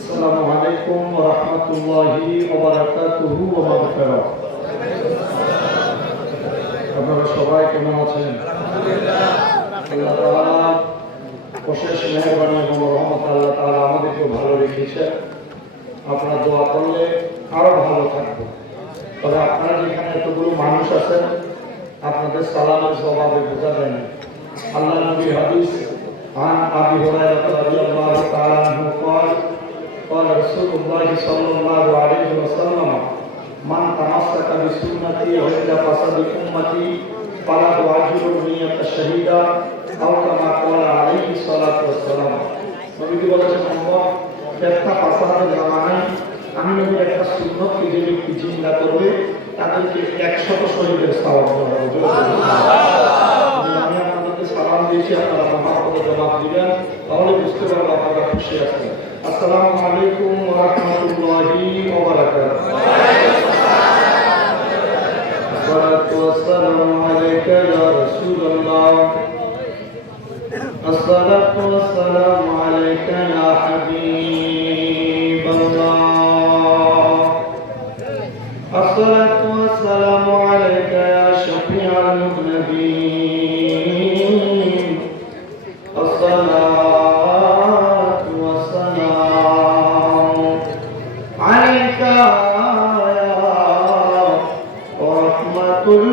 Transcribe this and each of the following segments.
আসসালামু আলাইকুম ওয়া রাহমাতুল্লাহি ওয়া বারাকাতুহু ওয়া মাগফিরাহ। আপনারা সবাই কেমন আছেন? আল্লাহ তাআলা অশেষ মেহেরবানি এবং রহমত আল্লাহ তাআলা আমাদেরকে ভালো রেখেছেন। আপনারা দোয়া করলে আরো ভালো থাকবো। তবে আপনারা যেখানে এতগুলো মানুষ আছেন, আপনাদের সালামের জবাবে বোঝা যায় না। আল্লাহ নবীর হাদিস عن أبي هريرة رضي الله تعالى عنه قال رسول الله صلى الله عليه وسلم من تمسك بسنتي عند فساد أمتي فله أجر نية الشهيدة أو كما قال عليه الصلاة والسلام। নবী বলেছেন, একটা ফাসাদের জামানায় আমি নবীর একটা সুন্নতকে যে ব্যক্তি চিন্তা করবে তাদেরকে 100 শহীদের সওয়াব দেওয়া হবে। আমি আপনাদেরকে সালাম দিয়েছি, আপনারা মহব্বতে জবাব দিবেন, তাহলে বুঝতে পারবো আপনারা খুশি আছেন। আসসালামু আলাইকুম ওয়া রাহমাতুল্লাহি ওয়া বারাকাতুহু। আসসালাতু ওয়াসসালামু আলাইকা ইয়া রাসূলুল্লাহ। আসসালাতু ওয়াসসালামু আলাইকা ইয়া হাবিবাল্লাহ। আসসালাতু ওয়াসসালামু আলাইকা ইয়া শাফিআল মুযনিবিন। আসসালাতু ওয়াসসালামু আলাইকা ইয়া রাহমাতুল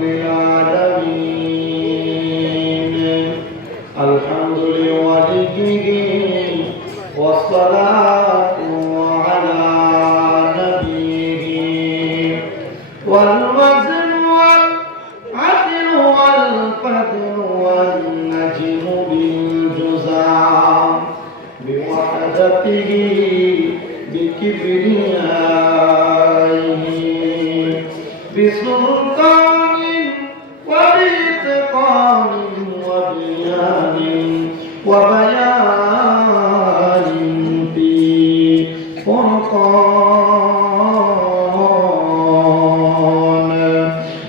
লিল আলামিন। আলহামদুলিল্লাহি ওয়াসসালাতু আলা والوزن والعدل والفضل والنجم بالجزام بوحدته بكبريائه بسلطان وبإتقان وبيان وبيان في فرقان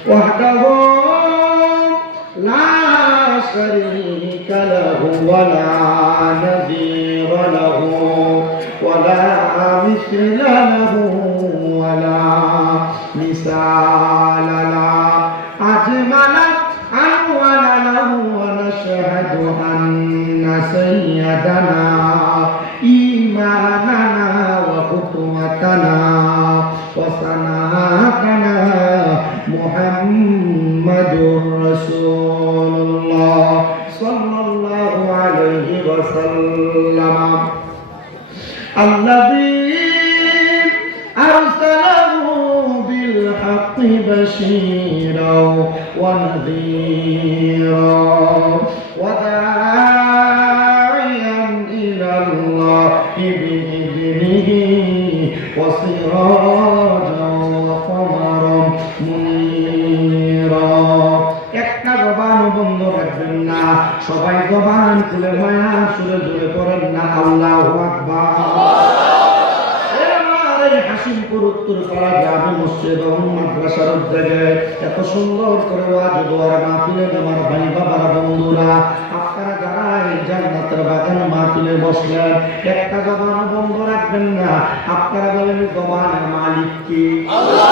وحده لا شريك له ولا نظير له ولا مثل له ولا مثال له أجمل أول له ونشهد أن سيدنا إيماننا وقدوتنا وسندنا محمد رسول الله صلى الله عليه وسلم الذي أرسله بالحق بشيرا ونذيرا وداعيا إلى الله بإذنه وسراجا وقمرا منيرا। একটা জবান বন্ধ রাখবেন না, সবাই জবান খুলে মায়া সুরে জুড়ে পড়েন না আল্লাহু আকবার। হাসিমপুর উত্তরপাড়া গ্রামে মসজিদ ও মাদ্রাসার উদ্যোগে এত সুন্দর করে ওয়াজ দোয়ার মাহফিলে আমার ভাই বাবার বন্ধুরা, আপনারা যারা এই জান্নাতের বাগান মাহফিলে বসলেন, একটা জবান বন্ধ রাখবেন না। আপনারা বলেন জবানের মালিক কি? আল্লাহ।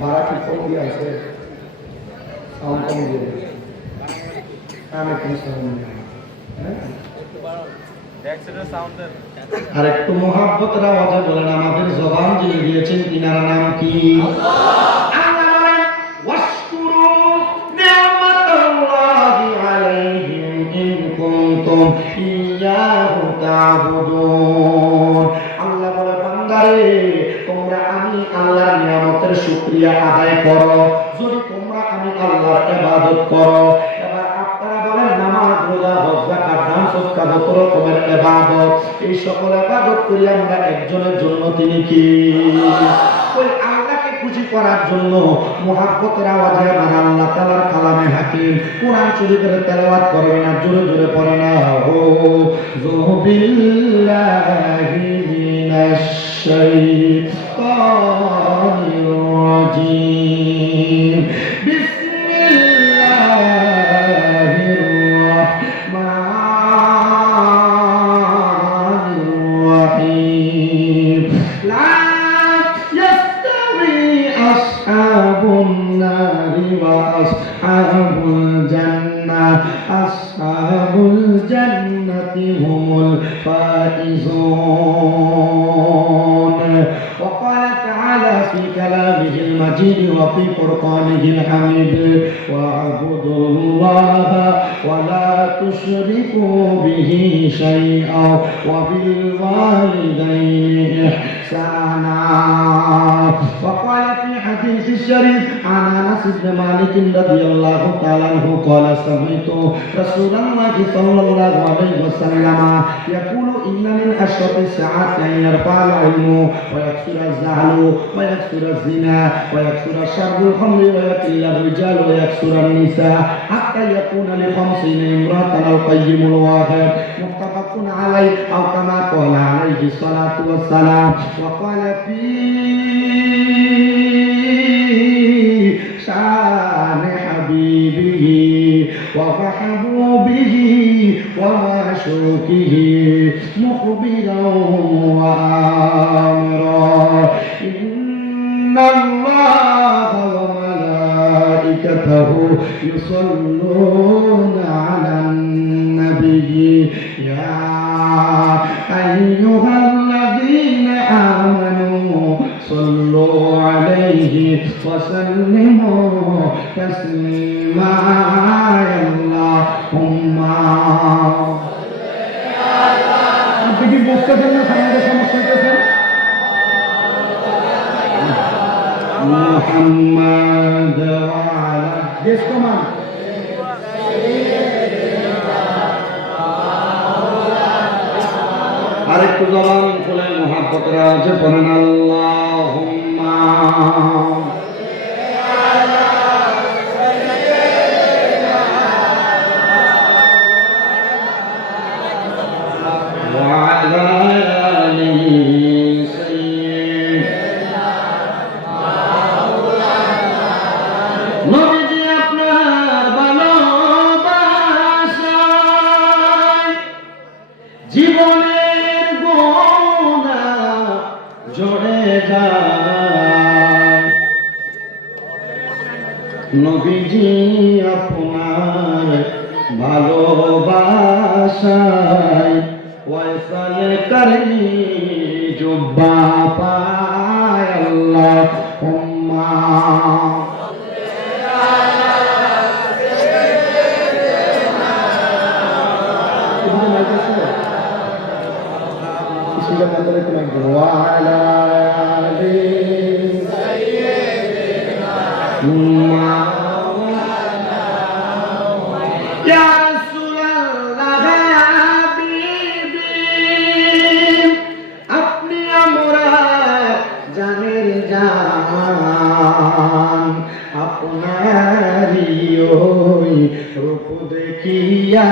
ভাড়া কি কম দিয়ে আছে? সাউন্ড কম দিয়ে আমি কোনো সাউন্ড আর একটু মোহাব্বতের আওয়াজে বলেন আমাদের জবান যিনি দিয়েছেন তিনার নাম কি? আল্লাহ বলেন ওয়াশকুরু নি'মাতাল্লাহি আলাইহিম ইন কুনতুম ইয়্যাহু তা'বুদুন। আল্লাহ বলে বান্দারে তোমরা আমি আল্লাহর নিয়ামতের শুকরিয়া আদায় করো যদি তোমরা আমি আল্লাহর ইবাদত করো। এবার আপনারা বলেন নামাজ রোজা হজ যাকাত দান সদকা যত রকমের ইবাদত, এই সকল ইবাদত করি আমরা একজনের জন্য, তিনি কি? ওই আল্লাহকে খুশি করার জন্য মুহাব্বতের আওয়াজে আমার আল্লাহ তাআলার কালামে হাকিম কোরআন শরীফের তেলাওয়াত করবে না, জোরে জোরে পড়ে না। ও যুবিল্লাহি মিনাশ শাইতানির রাজিম। বিসমিল্লাহির আসহাবুল জান্নাতি হুমুল ফাইজুন। وقال تعالى في كلامه المجيد وفي قرآنه الحميد واعبدوا الله ولا تشركوا به شيئا وبالوالدين إحسانا. وقال في حديث الشريف عن أنس بن مالك رضي الله تعالى عنه قال سمعت رسول الله صلى الله عليه وسلم يقول إن من أشرف الساعات أن يرفع العلم ويكثر الزهل ويكثر الزنا ويكثر شرب الخمر ويقل الرجال ويكثر النساء حتى يكون ل50 امرأة القيم الواحد متفق عليه أو كما قال عليه الصلاة والسلام. وقال في شان حبيبه ومحبوبه ومعشوقه مخبرا وآمرا إن الله وملائكته يصلون على النبي يا أيها الذين آمنوا صلوا عليه وسلموا تسليما. اللهم আপনি কি বুঝতেছেন না সামনে সমস্যা হইতেছে? মুহাম্মদ ওয়া আলা দেশ কমান আরেকটু জবান খুলে মুহাব্বতের আওয়াজে পড়েন আল্লাহুম্মা জীবনের গোনা জড়ে যায় নবীজি আপনার ভালোবাসায় ওয়াইসাল করনি জুব্বা পায় আল্লাহুম্মা وعلى آل سيدنا يا رسول الله يا حبيبي আপনি আমরা জানের জান আপনারই ওই রূপ দেখিয়া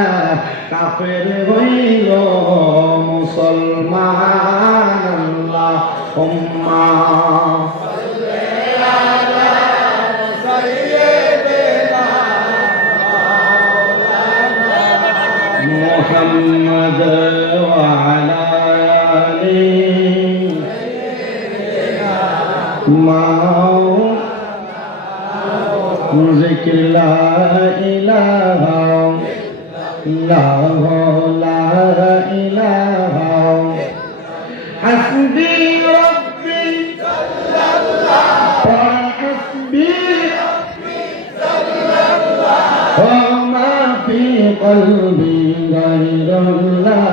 কাফের হইল মুসলমান। আল্লাহুম্মা সাল্লি আলা সাইয়্যিদিনা মুহাম্মদ ওয়া আলা আলি সাইয়্যিদিনা যিকর লা ইলাহা ইল্লাল্লাহ লা ইলাহা হাসবি রব্বি সাল্লাল্লাহু হাসবি রব্বি সাল্লাল্লাহু ওয়া মা ফি কলবি গায়রুল্লাহ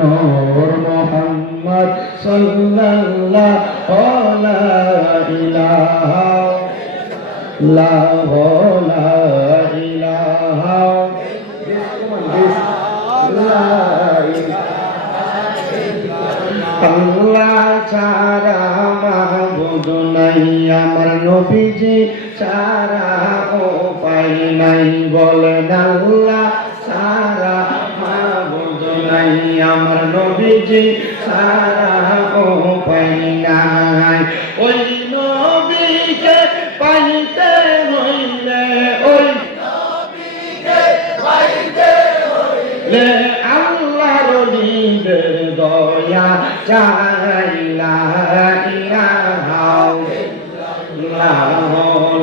নূর মুহাম্মদ সাল্লাল্লাহু লা ইলাহা লা ইলাহা আল্লাহ ছাড়া মাহবুদ নাই আমার নবীজি ছাড়া উপায় নাই বলেন আল্লাহ ছাড়া মাহবুদ নাই আমার নবীজি ছাড়া উপায় নাই ওই নবীকে পাইতে হইলে ওই নবীকে পাইতে হইলে আল্লাহর দিনের দয়া চাই লা ইলাহা ইল্লাল্লাহ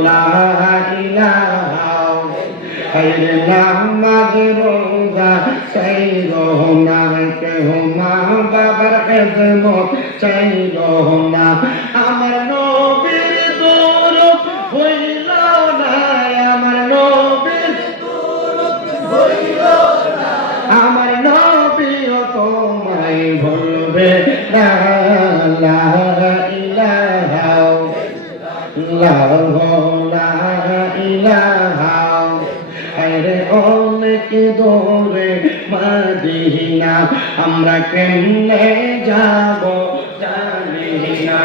লা ইলাহা ইল্লাল্লাহ খেদমত চাইল না, আমার নবীর দরদ হইল না, আমার নবীর দরদ হইল না, আমার নবীও তোমায় ভুলবে না, লা ইলাহা ইল্লাল্লাহ, লা ইলাহা, আরে অনেক দূরে মদিনা, আমরা কেমনে যাব জানি না,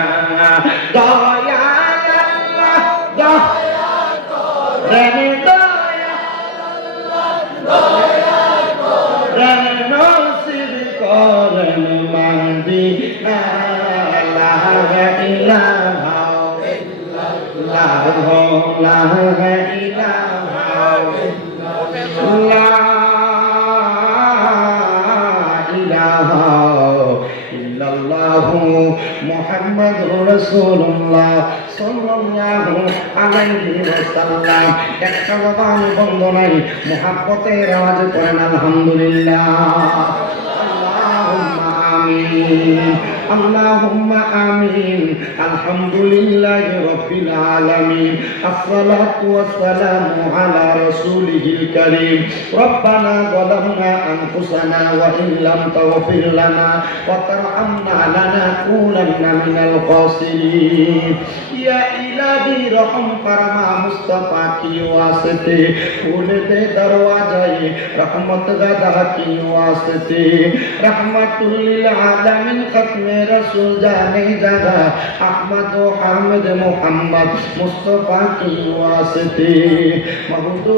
দয়াল আল্লাহ দয়া করেন, দয়াল আল্লাহ দয়া করেন, নসিব করেন মদিনা, লা ইলাহা ইল্লাল্লাহ, লা ইলাহা ইল্লাল্লাহু মুহাম্মাদুর রাসূলুল্লাহ সাল্লাল্লাহু আলাইহি ওয়াসাল্লাম। একটা জবান বন্ধ নাই, মুহাব্বতের আওয়াজ করেন আলহামদুলিল্লাহ, আল্লাহুম্মা আমিন, আল্লাহুম্মা আমিন, আলহামদুলিল্লাহি রাব্বিল আলামিন, আসসালাতু ওয়াসসালামু আলা রাসূলিহিল কারীম, রব্বানা যালামনা আনফুসানা ওয়া ইন লাম তাগফির লানা ওয়া তারহামনা লানাকুনান্না মিনাল খাসিরিন। ইয়া ইলাহি রহম ফরমা মুস্তাফা কি ওয়াসতে, খুল দে দরওয়াজায়ে রহমত গাদা কি ওয়াসতে, রহমাতুল লিল আলামিন খতমে रसूल जाने जगह अहमद हामिद मोहम्मद मुस्तफा की वास्ते, महबूब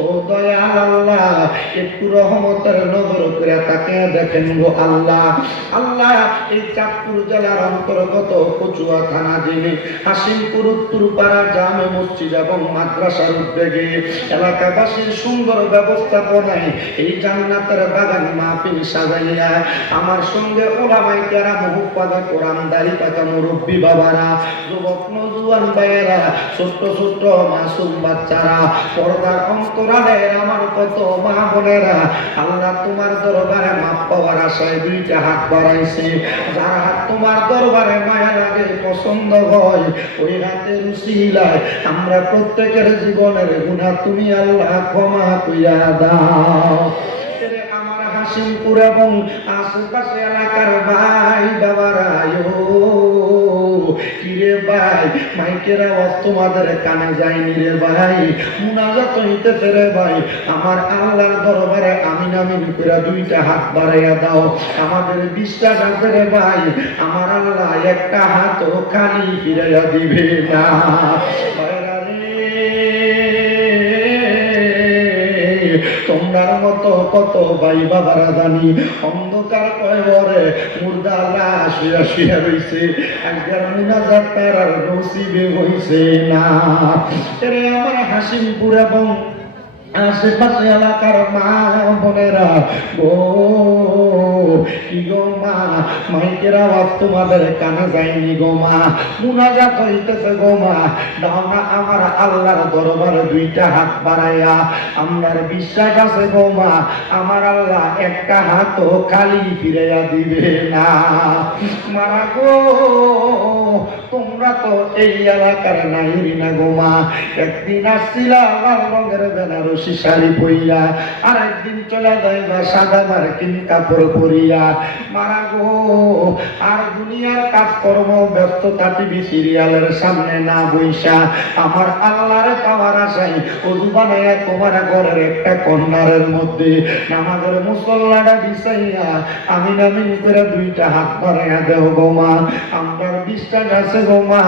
ও দয়াল আল্লাহ, একটু রহমতের নজর করে তাকে দেখেন গো আল্লাহ। আল্লাহ, এই চাঁদপুর জেলার অন্তর্গত কচুয়া থানা যিনি হাসিমপুর উত্তরপাড়া জামে মসজিদ এবং মাদ্রাসার উদ্যোগে এলাকাবাসীর সুন্দর ব্যবস্থাপনায় এই জান্নাতের বাগান মাহফিল সাজাইয়া আমার সঙ্গে ওলামায়ে কেরাম, মুহুব্বাদে কোরআন, দাড়ি পাকা মুরব্বী বাবারা, যুবক নওজোয়ান ভাইয়েরা, ছোট্ট ছোট্ট মাসুম বাচ্চারা, পর্দার অন্তরালের আমার কত মা বোনেরা, আল্লাহ তোমার দরবারে মাপ পাওয়ার আশায় দুইটা হাত বাড়াইছে। যার হাত তোমার দরবারে মায়া লাগে, পছন্দ হয়, ওই হাতের উসিলায় আমরা প্রত্যেকের জীবনের গুনাহ তুমি আল্লাহ ক্ষমা কইরা দাও। আমার হাসিমপুর এবং আশেপাশে এলাকার ভাই বাবারা, কিরে ভাই, মাইকের আওয়াজ তোমাদের কানে যায়নি রে ভাই, মুনাজাত হইতেছে রে ভাই, আমার আল্লাহর দরবারে আমিন আমিন করে দুইটা হাত বাড়াইয়া দাও। আমাদের বিশ্বাস আছে রে ভাই, আমার আল্লাহ একটা হাতও খালি ফিরাইয়া দিবে না। তোমরার মতো কত ভাই বাবারা জানি অন্ধকার কয়রে মুর্দা লাশ শুয়া শুয়া রইছে, একবার মুনাজাত তার নসিবে হইছে না। এরে আমার হাসিমপুর এবং আশেপাশে এলাকার মা বোনেরা, ও কি গো মা, মাইকের আওয়াজ তোমাদের কানে যায়নি গো মা, মুনাজাত হইতেছে গো মা, দাও না আমার আল্লাহর দরবারে দুইটা হাত বাড়াইয়া। আমার বিশ্বাস আছে গো মা, আমার আল্লাহ একটা হাতও খালি ফিরাইয়া দিবে না। মারা গো, তোমরা তো এই এলাকার নাইরি না গো মা, একদিন আসছিলা লাল রঙের বেনারসি শাড়ি পরিয়া, আর একদিন চলে যাইবা সাদা মার্কিন কাপড় পরিয়া। মারা গো, আর দুনিয়ার কাজকর্ম ব্যস্ততা টিভি সিরিয়ালের সামনে না বইসা আমার আল্লাহরে পাওয়ার আশায় ওযু বানাইয়া তোমার ঘরের একটা কর্নারের মধ্যে নামাজের মুসল্লাটা বিছাইয়া আমিন আমিন করে দুইটা হাত বাড়াইয়া দেও গো মা। আমার বিশ্বাস আছে গো মা,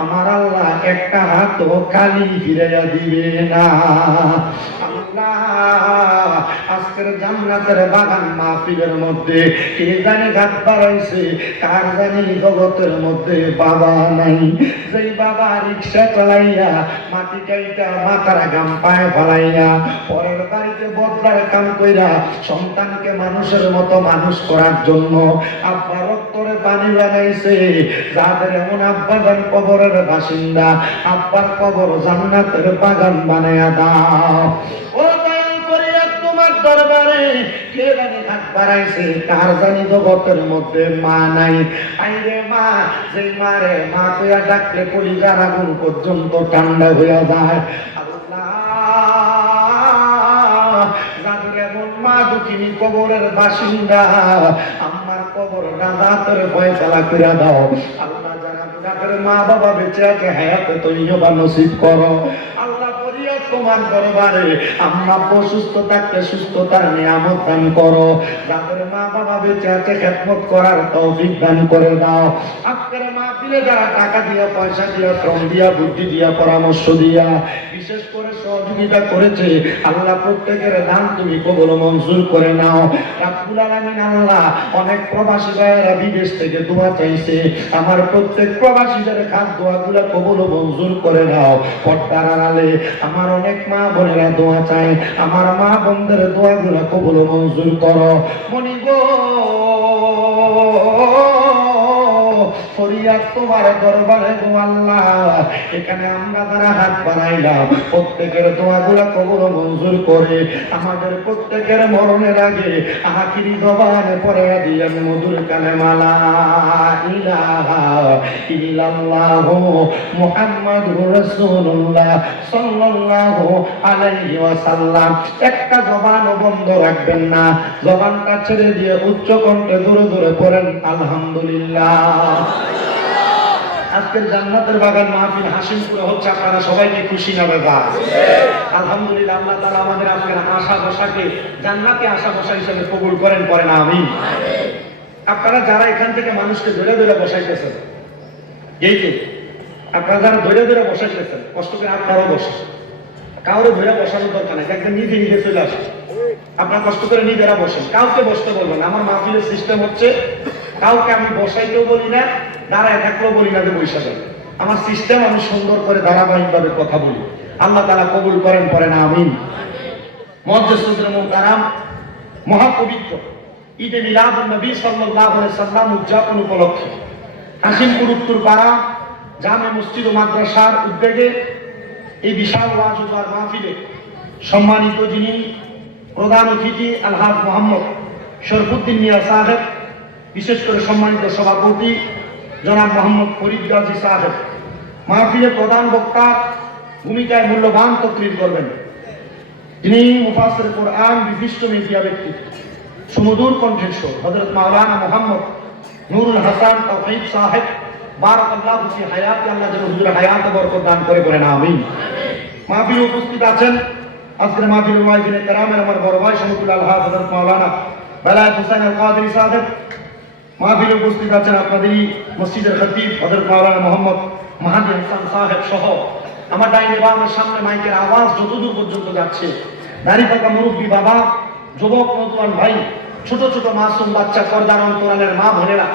আমার আল্লাহ একটা হাতও খালি ফিরাইয়া দিবে না। আল্লাহ, আজকের জান্নাতের বাগান মাহফিলের মধ্যে কে জানি হাত বাড়াইছে, কার জানি জগতের মধ্যে বাবা নাই, যেই বাবা রিক্সা চালাইয়া মাটি কাইটা মাথার গাম পায়ে ফেলাইয়া পরের বাড়িতে বদলার কাম কইরা সন্তানকে মানুষের মতো মানুষ করার জন্য আব্বা রক্তরে পানি বানাইছে, যাদের এমন আব্বা যান কবরের বাসিন্দা, আব্বার কবর জান্নাতের বাগান বানায়া দাও। ও দয়াল দরবারে কে জানি হাত বাড়াইছে, কার জানি জগতের মধ্যে মা নাই। আইরে মা, যে মারে মা কইয়া ডাকলে কলিজার আগুন পর্যন্ত ঠান্ডা হইয়া যায়। মা দুঃখিনী কবরের বাসিন্দা, আমার কবর রাজাতের ফয়সালা কইরা দাও আল্লাহ। যারা মা বাবা বেঁচে আছে হায়াতে তৈয়বা নসিব করো আল্লাহ। ফরিয়াদ তোমার দরবারে, আম্মা অসুস্থ থাকলে সুস্থতার নিয়ামত দান করো। যাদের মা বাবা বেঁচে আছে খেদমত করার তৌফিক দান করে দাও। আজকের মাহফিলে যারা টাকা দিয়া, পয়সা দিয়া, শ্রম দিয়া, বুদ্ধি দিয়া, পরামর্শ দিয়া, বিশেষ করে সহযোগিতা করেছে আল্লাহ, প্রত্যেকের দান তুমি কবুল মঞ্জুর করে নাও রাব্বুল আলামিন। আল্লাহ, অনেক প্রবাসী ভাইয়েরা বিদেশ থেকে দোয়া চাইছে, আমার প্রত্যেক প্রবাসীদের খাস দোয়াগুলো কবুল মঞ্জুর করে নাও। পর্দার আড়ালে আমার অনেক মা বোনেরা দোয়া চায়, আমার মা বোনদের দোয়াগুলো কবুল মঞ্জুর করো। মনি গো, ফরিয়াদ তোমার দরবারে গো আল্লাহ, এখানে আমরা যারা হাত বাড়াইলাম প্রত্যেকের দোয়াগুলা কবুল মঞ্জুর করে আমাদের প্রত্যেকের মরণের আগে আখিরি জবানে পড়ে দিয়েন মধুর কালেমা লা ইলাহা ইল্লাল্লাহু মুহাম্মাদুর রাসূলুল্লাহ সাল্লাল্লাহু আলাইহি ওয়াসাল্লাম। একটা জবানও বন্ধ রাখবেন না, জবানটা ছেড়ে দিয়ে উচ্চ কণ্ঠে জোরে জোরে পড়েন আলহামদুলিল্লাহ। আজকের জান্নাতের বাগান মাহফিল হাসিমপুরে হচ্ছে, আপনারা সবাইকে খুশি না বেজার? আলহামদুলিল্লাহ। আল্লাহ তাআলা আমাদের আজকের আশা বসাকে জান্নাতে আশা বসা হিসেবে কবুল করেন, পড়েন আমিন। আপনারা যারা এখান থেকে মানুষকে ধরে ধরে বসাইতেছেন, এই যে আপনারা যারা ধরে ধরে বসাইতেছেন, কষ্ট করে আপনারাও বসেন। কাউরে ধরে বসানোর দরকার নেই, একদম নিজে নিজে চলে আসে। আপনারা কষ্ট করে নিজেরা বসেন, কাউকে বসতে বলবেন। আমার মাহফিলের সিস্টেম হচ্ছে, কাউকে আমি বসাইতেও বলি না, দাঁড়ায় থাকলেও বলি না যে বৈশা যাবে। আমার সিস্টেম, আমি সুন্দর করে ধারাবাহিকভাবে কথা বলি। আল্লাহ তাআলা কবুল করেন, পড়েন আমিন। মুআজ্জাজুল মুহতারাম, মহাপবিত্র ঈদে মিলাদুন নবী সাল্লাল্লাহু আলাইহি সাল্লাম উদযাপন উপলক্ষে হাসিমপুর উত্তরপাড়া জামে মসজিদ ও মাদ্রাসার উদ্যোগে এই বিশাল ওয়াজ ও দোয়ার মাহফিলে সম্মানিত যিনি প্রধান অতিথি আলহাজ মোহাম্মদ শরফুদ্দিন মিয়া সাহেব, বিশেষ করে সম্মানিত সভাপতি জনাব মোহাম্মদ ফরিদ গাজী সাহেব, মাহফিলে প্রধান বক্তা ভূমিকায় মূল্যবান তকরির করবেন। তিনি মুফাসসির কোরআন, বিশিষ্ট মিডিয়া ব্যক্তিত্ব, সুমধুর কণ্ঠস্বর হযরত মাওলানা মোহাম্মদ নুরুল হাসান তাওহীদ সাহেব, বারাকাল্লাহু ফি হায়াতি, আল্লাহ যেন হুজুরের হায়াতে বরকত দান করে, বলেন আমিন। মাহফিলে উপস্থিত আছেন আজকের মাহফিলের ওয়াইজিনে কেরামের আমার বড় ভাই সমতুল্লাহ আলহাজ হযরত মাওলানা বেলায়েত হুসাইন আল কাদেরী সাহেব। মাহফিলে উপস্থিত আছেন আপনাদেরই মসজিদের খতিব হযরত মাওলানা মোহাম্মদ মাহাদি হাসান সাহেব সহ আমার ডাইনে বামের সামনে মাইকের আওয়াজ যতদূর পর্যন্ত যাচ্ছে, দাড়ি পাকা মুরব্বী বাবা, যুবক নতুন ভাই, ছোট ছোট মাসুম বাচ্চা, পর্দার অন্তরালের মা বোনেরা,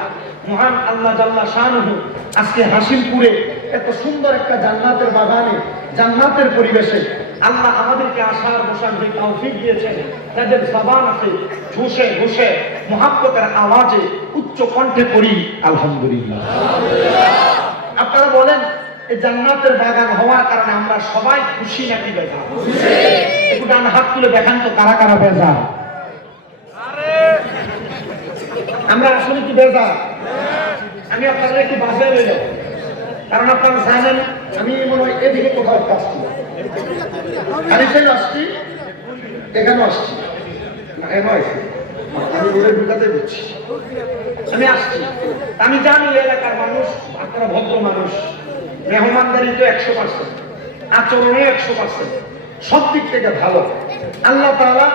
মহান আল্লাহ জাল্লা শানুহু আজকে হাসিমপুরে এত সুন্দর একটা জান্নাতের বাগানে, জান্নাতের পরিবেশে আল্লাহ আমাদেরকে আসার বসার যে তৌফিক দিয়েছেন, যাদের জবান আছে ঘুষে ঘুষে মুহাব্বতের আওয়াজে উচ্চ কণ্ঠে পড়ি আলহামদুলিল্লাহ। আপনারা বলেন, এই জান্নাতের বাগান হওয়ার কারণে আমরা সবাই খুশি নাকি বেজার? একটু ডান হাত তুলে দেখান তো কারা কারা বেজার? আমরা আসলে কি বেজার? আমি আপনাদের একটু বাসায় রয়ে যাব, কারণ আপনারা জানেন আমি মনে হয় এদিকে কোথাও আসছি, আমি সেখানে আসছি, এখানে আসছি না, এখানে আসছি, আমি রোডের ঢুকাতে বলছি, আমি আসছি। আমি জানি এলাকার মানুষ, আপনারা ভদ্র মানুষ, মেহমানদারি তো 100%, আচরণে 100%, সব দিক থেকে ভালো। আল্লাহ তাআলা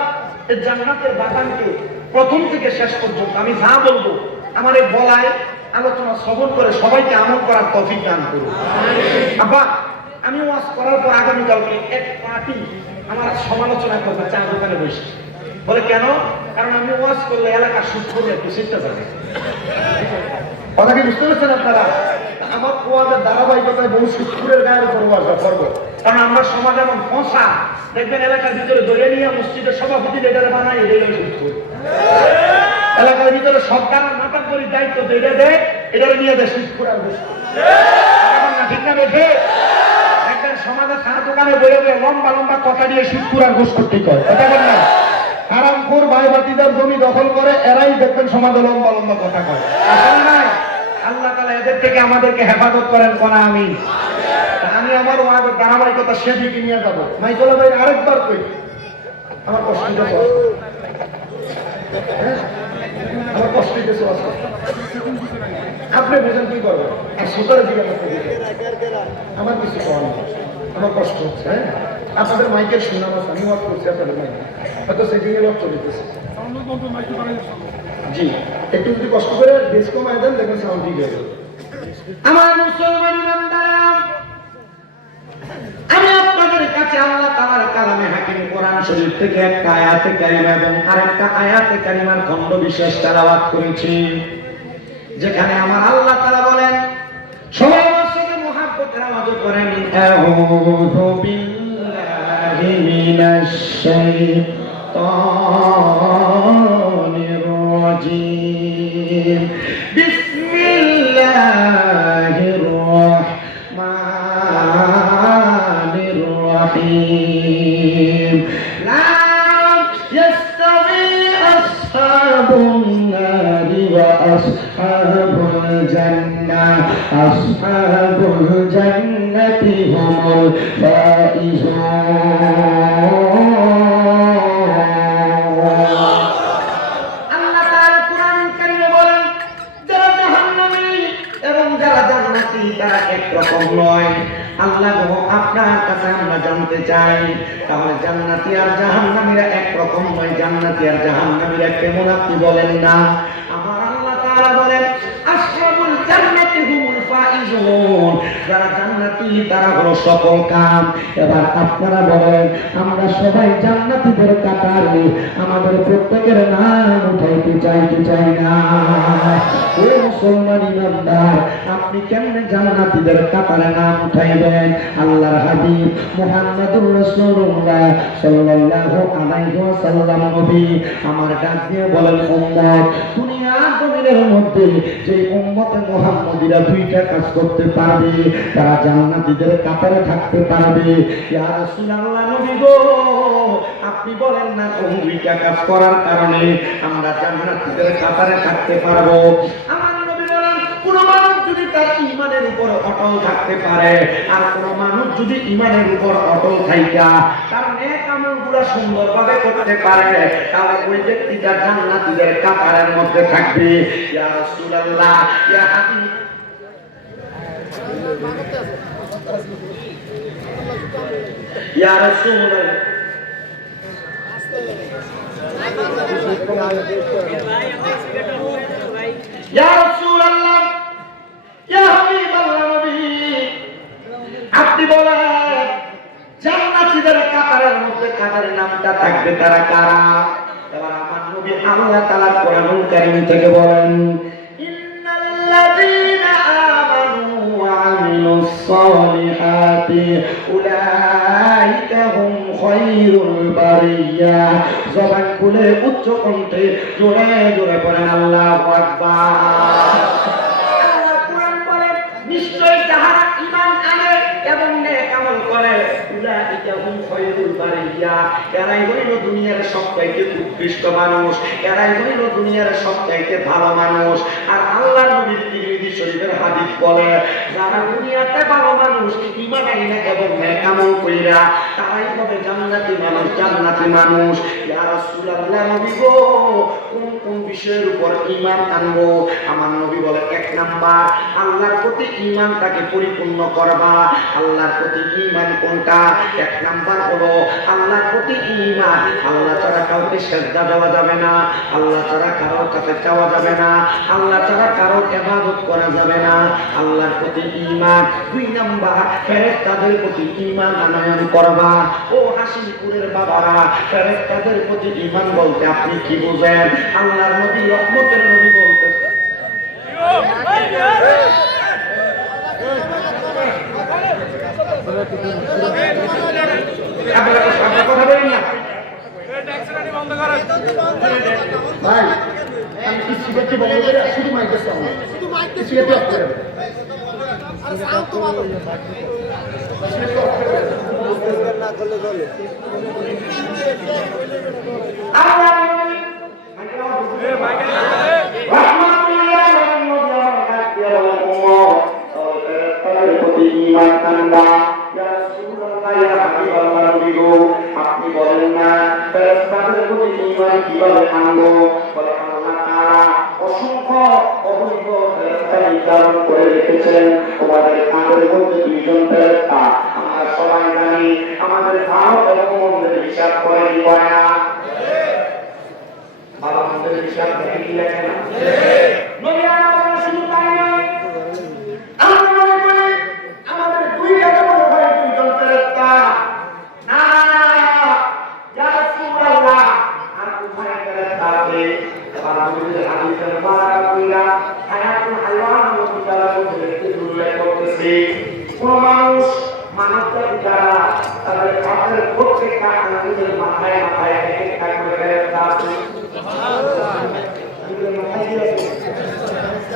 এই জান্নাতের বাগানকে প্রথম থেকে শেষ পর্যন্ত আমি যা বলবো আমার এই বলায় আলোচনা শ্রবণ করে সবাইকে আমল করার তৌফিক দান করুন। আব্বা, আমি ওয়াজ করার পর আগামীকালকে এক পার্টি আমার সমালোচনা করবে চা দোকানে বসে, বলে কেন? কারণ আমি ওয়াজ করলে এলাকার সুদ করলে একটু শিখতে পারে। কথা কি বুঝতে পারছেন আপনারা? আমার ওয়াজের ধারাবাহিকতায় বহু সুদখোরের গায়ের উপর ওয়াজটা করবো, কারণ আমরা সমাজ এমন ফসা, দেখবেন এলাকার ভিতরে ধরে নিয়ে মসজিদের সভাপতি এটারে বানাই, এটাই সুদখোর। এলাকার ভিতরে সরকার মাথা করে দায়িত্ব এটা দেয়, এটারে নিয়ে দেয় সুদখোর আর ঘুষখোর। ঠিক না বেঠে? একজন সমাজের চা দোকানে বলে লম্বা লম্বা কথা দিয়ে সুদখোর আর ঘুষখোর ঠিক হয়, কথা বল না? হারামখোর ভাই ভাতিজার জমি দখল করে, এরাই দেখবেন সমাজে লম্বা লম্বা কথা কয়। আসলে না, আল্লাহ তাআলা এদের থেকে আমাদেরকে হেফাজত করেন, কোন আমি আমার ওয়াদের ধারাবাহিকতা সেদিকে নিয়ে যাবো। মাইকলা ভাই আরেকবার কই, আমার কষ্ট হইতেছে, আমার কষ্ট হইতেছে, আপনি বুঝেন কি করবেন, আর সুতারে দিকে আমার কিছু কম, আমার কষ্ট হচ্ছে। হ্যাঁ, আপনাদের মাইকের সুনাম আছে, আমি ওয়াজ করছি আপনাদের মাইকে, হয়তো সেটিংয়ে লোক চলিতেছে। জি, একটু যদি কষ্ট করে বেশ কমায় দেন, দেখবেন সাউন্ড ঠিক হয়ে যাবে। আমার মুসলমান বান্দারা, আমি আপনাদের কাছে আল্লাহ তাআলার কালামে হাকিম কোরআন শরীফ থেকে একটা আয়াতে কারিমা এবং আরেকটা আয়াতে কারিমার খণ্ড বিশেষ তেলাওয়াত করেছি, যেখানে আমার আল্লাহ তাআলা বলেন, সবাই আমার সাথে মুহাব্বতের আওয়াজে করেন, আউযু বিল্লাহি মিনাশ শাইতানির রাজীম, বিসমিল্লাহির রাহমানির রহিম, লা ইস্তাবি আসহাবুন নারি ওয়া আসহাবুল জান্নাহ, আসহাবুল জান্নাতি হুমুল ফাইজুন। আল্লাহ তাআলা কুরআন কারীমে বলেন, যারা জাহান্নামী এবং যারা জান্নাতি তারা একরকম নয়। আল্লাহ গো, আপনার কাছে আমরা জানতে চাই, তাহলে জান্নাতি আর জাহান্নামীরা একরকম নয়, জান্নাতি আর জাহান্নামীরা কেমন আপনি বলেন না। আমার আল্লাহ তাআলা বলেন, আসহাবুল জান্নাতি হুমুল ফাইজুন, যারা জান্নাতি তারা হলো সফল কাম। এবার আপনারা বলেন, আমরা সবাই জান্নাতীদের কাতারে আমাদের প্রত্যেকের নাম উঠাইতে চাই কি চাই না? ও মুসলমান ইমানদার, আপনি কেমনে জান্নাতীদের কাতারে নাম উঠাইবেন? আল্লাহর হাবিব মুহাম্মদুর রাসূলুল্লাহ সাল্লাল্লাহু আলাইহি ওয়াসাল্লাম নবী আমার ডাক দিয়ে বলেন, উম্মত, দুনিয়ার জমিনের মধ্যে যে উম্মতে মুহাম্মদীরা দুইটা কাজ করতে পারবে, তারা জান্নাতীদের কাতারে থাকতে পারবে। ইয়া রাসূলুল্লাহ, নবী গো, আপনি বলেন না কোন দুইটা কাজ করার কারণে আমরা জান্নাতীদের কাতারে থাকতে পারবো? আমার নবী বলেন, কোন মানুষ যদি তার ঈমানের উপর অটল থাকতে পারে, আর কোন মানুষ যদি ঈমানের উপর অটল থাইকা তার নেক আমলগুলো সুন্দরভাবে করতে পারে, তাহলে ওই ব্যক্তিটা জান্নাতীদের কাতারের মধ্যে থাকবে। ইয়া রাসূলুল্লাহ, ইয়া হাবিব, ইয়া রাসূলুল্লাহ, ইয়া রাসূলুল্লাহ, ইয়া হাবিবাল্লাহ, নবী আপনি বলেন, জান্নাতীদের কাতারের মধ্যে কাতারের নামটা থাকবে তারা কারা? এবার আমার নবী আল্লাহ তাআলা কোরআনুল কারীম থেকে বলেন, ইন্নাল্লাযীনা আমানু ওয়া আমিলুস সালিহাতি উলাইকা হুম খায়রুল বারিয়া। জবান খুলে উচ্চ কণ্ঠে জোরে জোরে পড়েন আল্লাহু আকবার। আল্লাহ কোরআন বলে, নিশ্চয় যাহারা ঈমান আনে এবং নেক আমল করে, উলাইকা হুম খায়রুল বারিয়া, এরাই হইল দুনিয়ার সবচাইতে উৎকৃষ্ট মানুষ, এরাই হইল দুনিয়ার সবচাইতে ভালো মানুষ। আর আল্লাহর নবীর তিরমিজি শরীফের হাদিস বলে, যারা দুনিয়াতে ভালো মানুষ, ঈমান আনে এবং নেক আমল কইরা, তারাই হবে জান্নাতি মানুষ, জান্নাতি মানুষ। ইয়া রাসূলুল্লাহ, নবী গো, কোন কোন বিষয়ের উপর ঈমান আনবো? আমার নবী বলে, এক নাম্বার, আল্লাহর প্রতি ঈমানটাকে পরিপূর্ণ করবা। আল্লাহর প্রতি ঈমান কোনটা? এক নাম্বার হলো আল্লাহর প্রতি ঈমান, আল্লাহ ছাড়া কাউকে সিজদা দেওয়া যাবে না, আল্লাহ ছাড়া কারোর কাছে চাওয়া যাবে না, আল্লাহ ছাড়া কারোর ইবাদত করা যাবে না, আল্লাহর প্রতি ঈমান। দুই নাম্বার, ফেরেশতাদের প্রতি ঈমান আনয়ন করবা। ও হাসিমপুরের বাবারা, ফেরেশতাদের প্রতি ঈমান বলতে আপনি কি বুঝেন? আল্লাহর নবী, রহমতের নবী বলতে আপনারা কথা বলেন না ভাই, আমি কি সিগারেট বন্ধ করে শুধু মাইকের সামনে সিগারেট অফ করে দেব। আরে সাউন্ড তো ভালো, সিগারেট অফ করে দেব। আপনি বলেন না ফেরেশতাদের প্রতি ঈমান কিভাবে আনবো? বলে আল্লাহ তাআলা অসংখ্য অগণিত ফেরেশতা নির্ধারণ করে রেখেছেন। তোমাদের কাঁধের মধ্যে দুইজন ফেরেশতা। আমরা সবাই জানি আমাদের ভালো এবং মন্দের হিসাব করে কি করে না? ভালো মন্দের হিসাব দেখে কি লেখে না? নবী আমার শুধু তাই নয়, আমরা মনে করি আমাদের দুই কাঁধের মধ্যে দুইজন ফেরেশতা। না ইয়া রাসূলুল্লাহ, আর কোথায় ফেরেশতা আছে? বাংলাদেশের হাদিসের মারা কইরা হায়াতুল হায়াওয়ান মুতালা করতে উল্লেখ করতেছে। কোন মানুষ মানব জাতি যারা তাদের কাঁধের প্রত্যেকটা আঙ্গুলের মাথায় মাথায় এক একটা করে ফেরেশতা আছে। সুবহানাল্লাহ। আঙ্গুলের মাথায় কি আছে?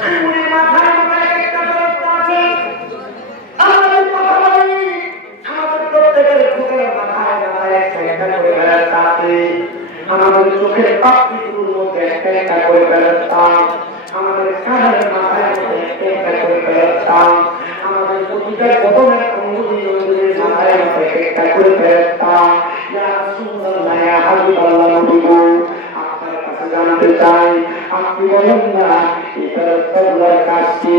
আঙ্গুলের মাথায় মাথায় একটা ফেরেশতা আছে। আমাদের কথা বলি, আমাদের প্রত্যেকের চোখের মাথায় মাথায় একটা একটা করে ফেরেশতা আছে। আমাদের চোখের পাপড়িগুলোর মধ্যে একটা একটা করে ফেরেশতা, আমাদের কানের মাথায় একটা একটা করে ফেরেশতা, আমাদের প্রতিটা কদমের অঙ্গুলির মাথায় মাথায় একটা করে ফেরেশতা। ইয়া রাসূলুল্লাহ, ইয়া হাবিবাল্লাহ, নবী গো, আপনার কাছে জানতে চাই, আপনি বলেন না এই ফেরেশতাগুলোর কাজ কি?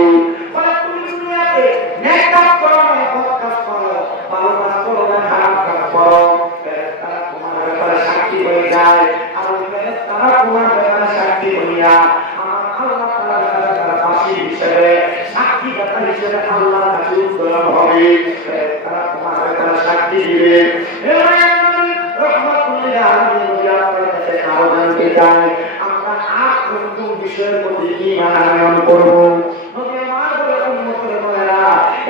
বলে তুমি দুনিয়াতে নেক কাজ করো না বদ কাজ করো, ভালো কাজ করো না খারাপ কাজ করো, ফেরেশতারা তোমার ব্যাপারে সাক্ষী হয়ে যায়। আর ওই ফেরেশতারা তোমার ব্যাপারে সাক্ষী হইয়া আমার আল্লাহ তাআলা বাসী হিসেবে সাক্ষীদাতা হিসেবে আল্লাহর কাছে উত্তোলন হবে। ফেরেশতারা তোমার ব্যাপারে সাক্ষী দিবে। হে রহমাতুল্লিল আলামিন, আপনার কাছে আরো জানতে চাই, আমরা আর কোন বিষয়ের প্রতি ঈমান আনয়ন করব? নবী আমার বলে উম্মতের বলেরা,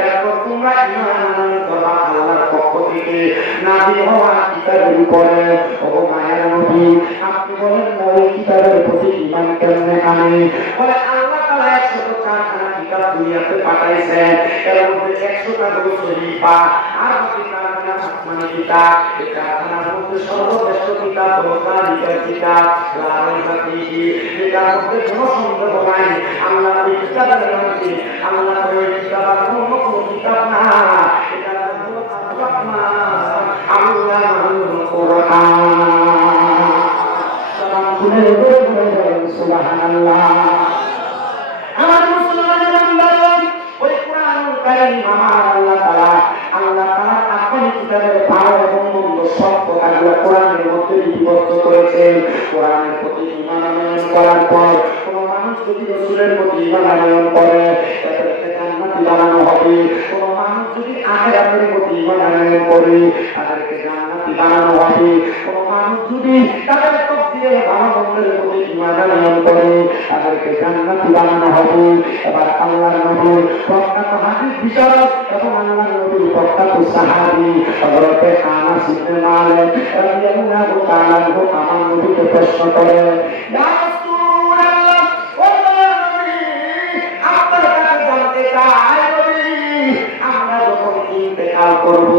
এরপর তোমরা ঈমান আনয়ন করবা আল্লাহর পক্ষ থেকে নাযিল হওয়া কিতাবের উপরে। ও মায়ের নবী, আপনি বলেন না ওই কিতাবের প্রতি ঈমান কেমনে আনে? বলে আল্লাহ তাআলা 104খানা কিতাব দুনিয়াতে পাঠাইছেন। এর মধ্যে 100টা হলো সহিফা, আর বাকি 4খানা আসমানি কিতাব। এই 4খানার মধ্যে সর্বশ্রেষ্ঠ কিতাব হলো তারিখের কিতাব, লা রাইবা ফীহি। এটার মধ্যে কোনো সন্দেহ নাই আল্লাহ এই কিতাবের নাম কি? আল্লাহ ওই কিতাব আর অন্য কোনো কিতাব না, এটা হলো আর-রাহমান আল্লাহুল কুরআন। সুবহানাল্লাহ। আমার মুসলমানের বান্দাগণ, ওই কুরআনুল কারীম আমার আল্লাহ তাআলা আপনি কিতাবের ভালো এবং মন্দ সব কথাগুলো কোরআনের মধ্যে লিপিবদ্ধ করেছেন। কোরআনের প্রতি ঈমান আনয়ন করার পর কোন মানুষ যদি রাসূলের প্রতি ঈমান আনয়ন করে তাদেরকে জান্নাতি বানানো হবে। কোন মানুষ যদি আখিরাতের প্রতি ঈমান আনয়ন করে তাদেরকে জান্নাতি বানানো হবে। কোন মানুষ যদি তাদের তকদীরের ভালো মন্দের প্রতি ঈমান আনয়ন করে তাদেরকে জান্নাতি বানানো হবে। এবার আল্লাহর নবীর প্রখ্যাত হাদিস বিশারদ এবং আল্লাহর নবীর প্রখ্যাত সাহাবী হযরত আনাস ইবনে মালিক রাদিয়াল্লাহু তাআলা আনহু আমার নবীকে প্রশ্ন করে, ইয়া রাসূলুল্লাহ, ও নবী, আপনার কাছে জানতে চাই, নবী, আমরা যখন ইন্তেকাল করব,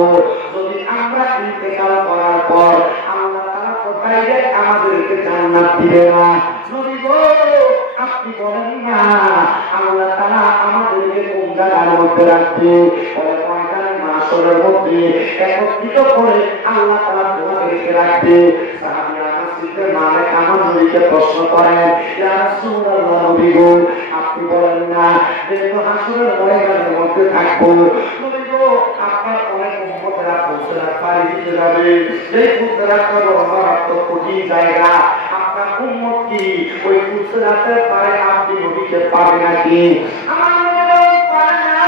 যদি আমরা ইন্তেকাল করার পর আল্লাহ তাআলা কোথায় যে আমাদেরকে জান্নাত দিবে না, নবী গো, আপনি বলেন না আল্লাহ তাআলা আমাদেরকে কোন জায়গার মধ্যে রাখবে? বলে ময়দানে মাশরের মধ্যে একত্রিত করে আল্লাহ তাআলা তোমাদেরকে রাখবে। সাহাবীরা মসজিদে মালিক আমার নবীকে প্রশ্ন করেন, ইয়া রাসূলুল্লাহ, নবী গো, আপনি বলেন না যেহেতু হাসরের ময়দানের মধ্যে থাকবো, নবী গো, আপনার অনেক উম্মতেরা ফুলসিরাত পাড়ি দিতে যাবে। এই ফুলসিরাত হলো মারাত্মক কঠিন জায়গা। আপনার উম্মত কি ওই ফুলসিরাতের পারে আপনি নবীকে পাবে নাকি? আমার নবী বলেন, পারে না।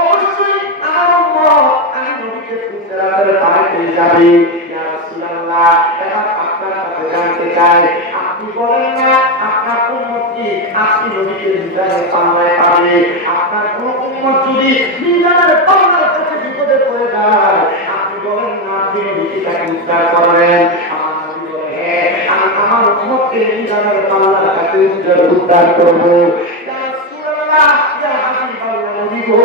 অবশ্যই আমার উম্মত আমি নবীকে ফুলসিরাতের পারে পেয়ে যাবে। ইয়া রাসূলুল্লাহ, এবার আপনার কাছে জানতে চাই, আপনি বলেন না আপনার উম্মত কি আপনি নবীকে মিজানের পাল্লায় পাবে? আপনার কোন উম্মত যদি মিজানের পাল্লার কাছে বিপদে পড়ে যায়, আপনি বলেন না আপনি নবীকে তাকে উদ্ধার করবেন? আমার নবী বলে, হ্যাঁ, আমি আমার উম্মতকে মিজানের পাল্লার কাছে উদ্ধার করব। ইয়া রাসূলুল্লাহ, ইয়া হাবিবাল্লাহ, নবী গো,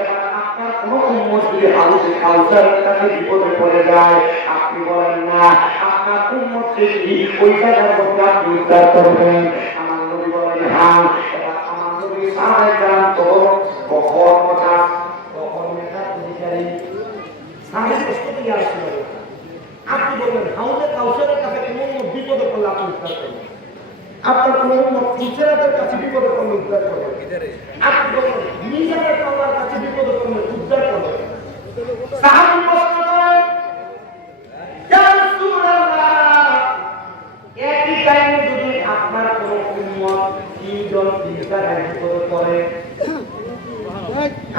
এবার আপনার কোন উম্মত যদি হাউসে কাউসারের কাছে বিপদে পড়ে যায়, আপনি বলেন না আপনার উম্মতকে কি ওই জায়গার মধ্যে আপনি উদ্ধার করবেন? আমার নবী বলেন হ্যাঁ। এবার আমার নবী সাহাবায়ে কেরাম তো কখন কথা কখন মেধা অধিকারী সাহাবায়ে প্রস্তুতি আসছিল। আপনি বলবেন হাউসে কাউসারের কাছে কোন বিপদে পড়লে আপনি উদ্ধার করবেন? আপনার কোন ফুলসেরাতের কাছে বিপদে পড়লে উদ্ধার করবেন? আপনি বলবেন নিজের আল্লাহর কাছে বিপদে পড়লে উদ্ধার করবেন? সাহাবী প্রশ্ন করেন, ইয়া রাসূলুল্লাহ, একই টাইমে যদি আপনার কোন উম্মত তিনজন তিন জায়গায় বিপদে পড়ে,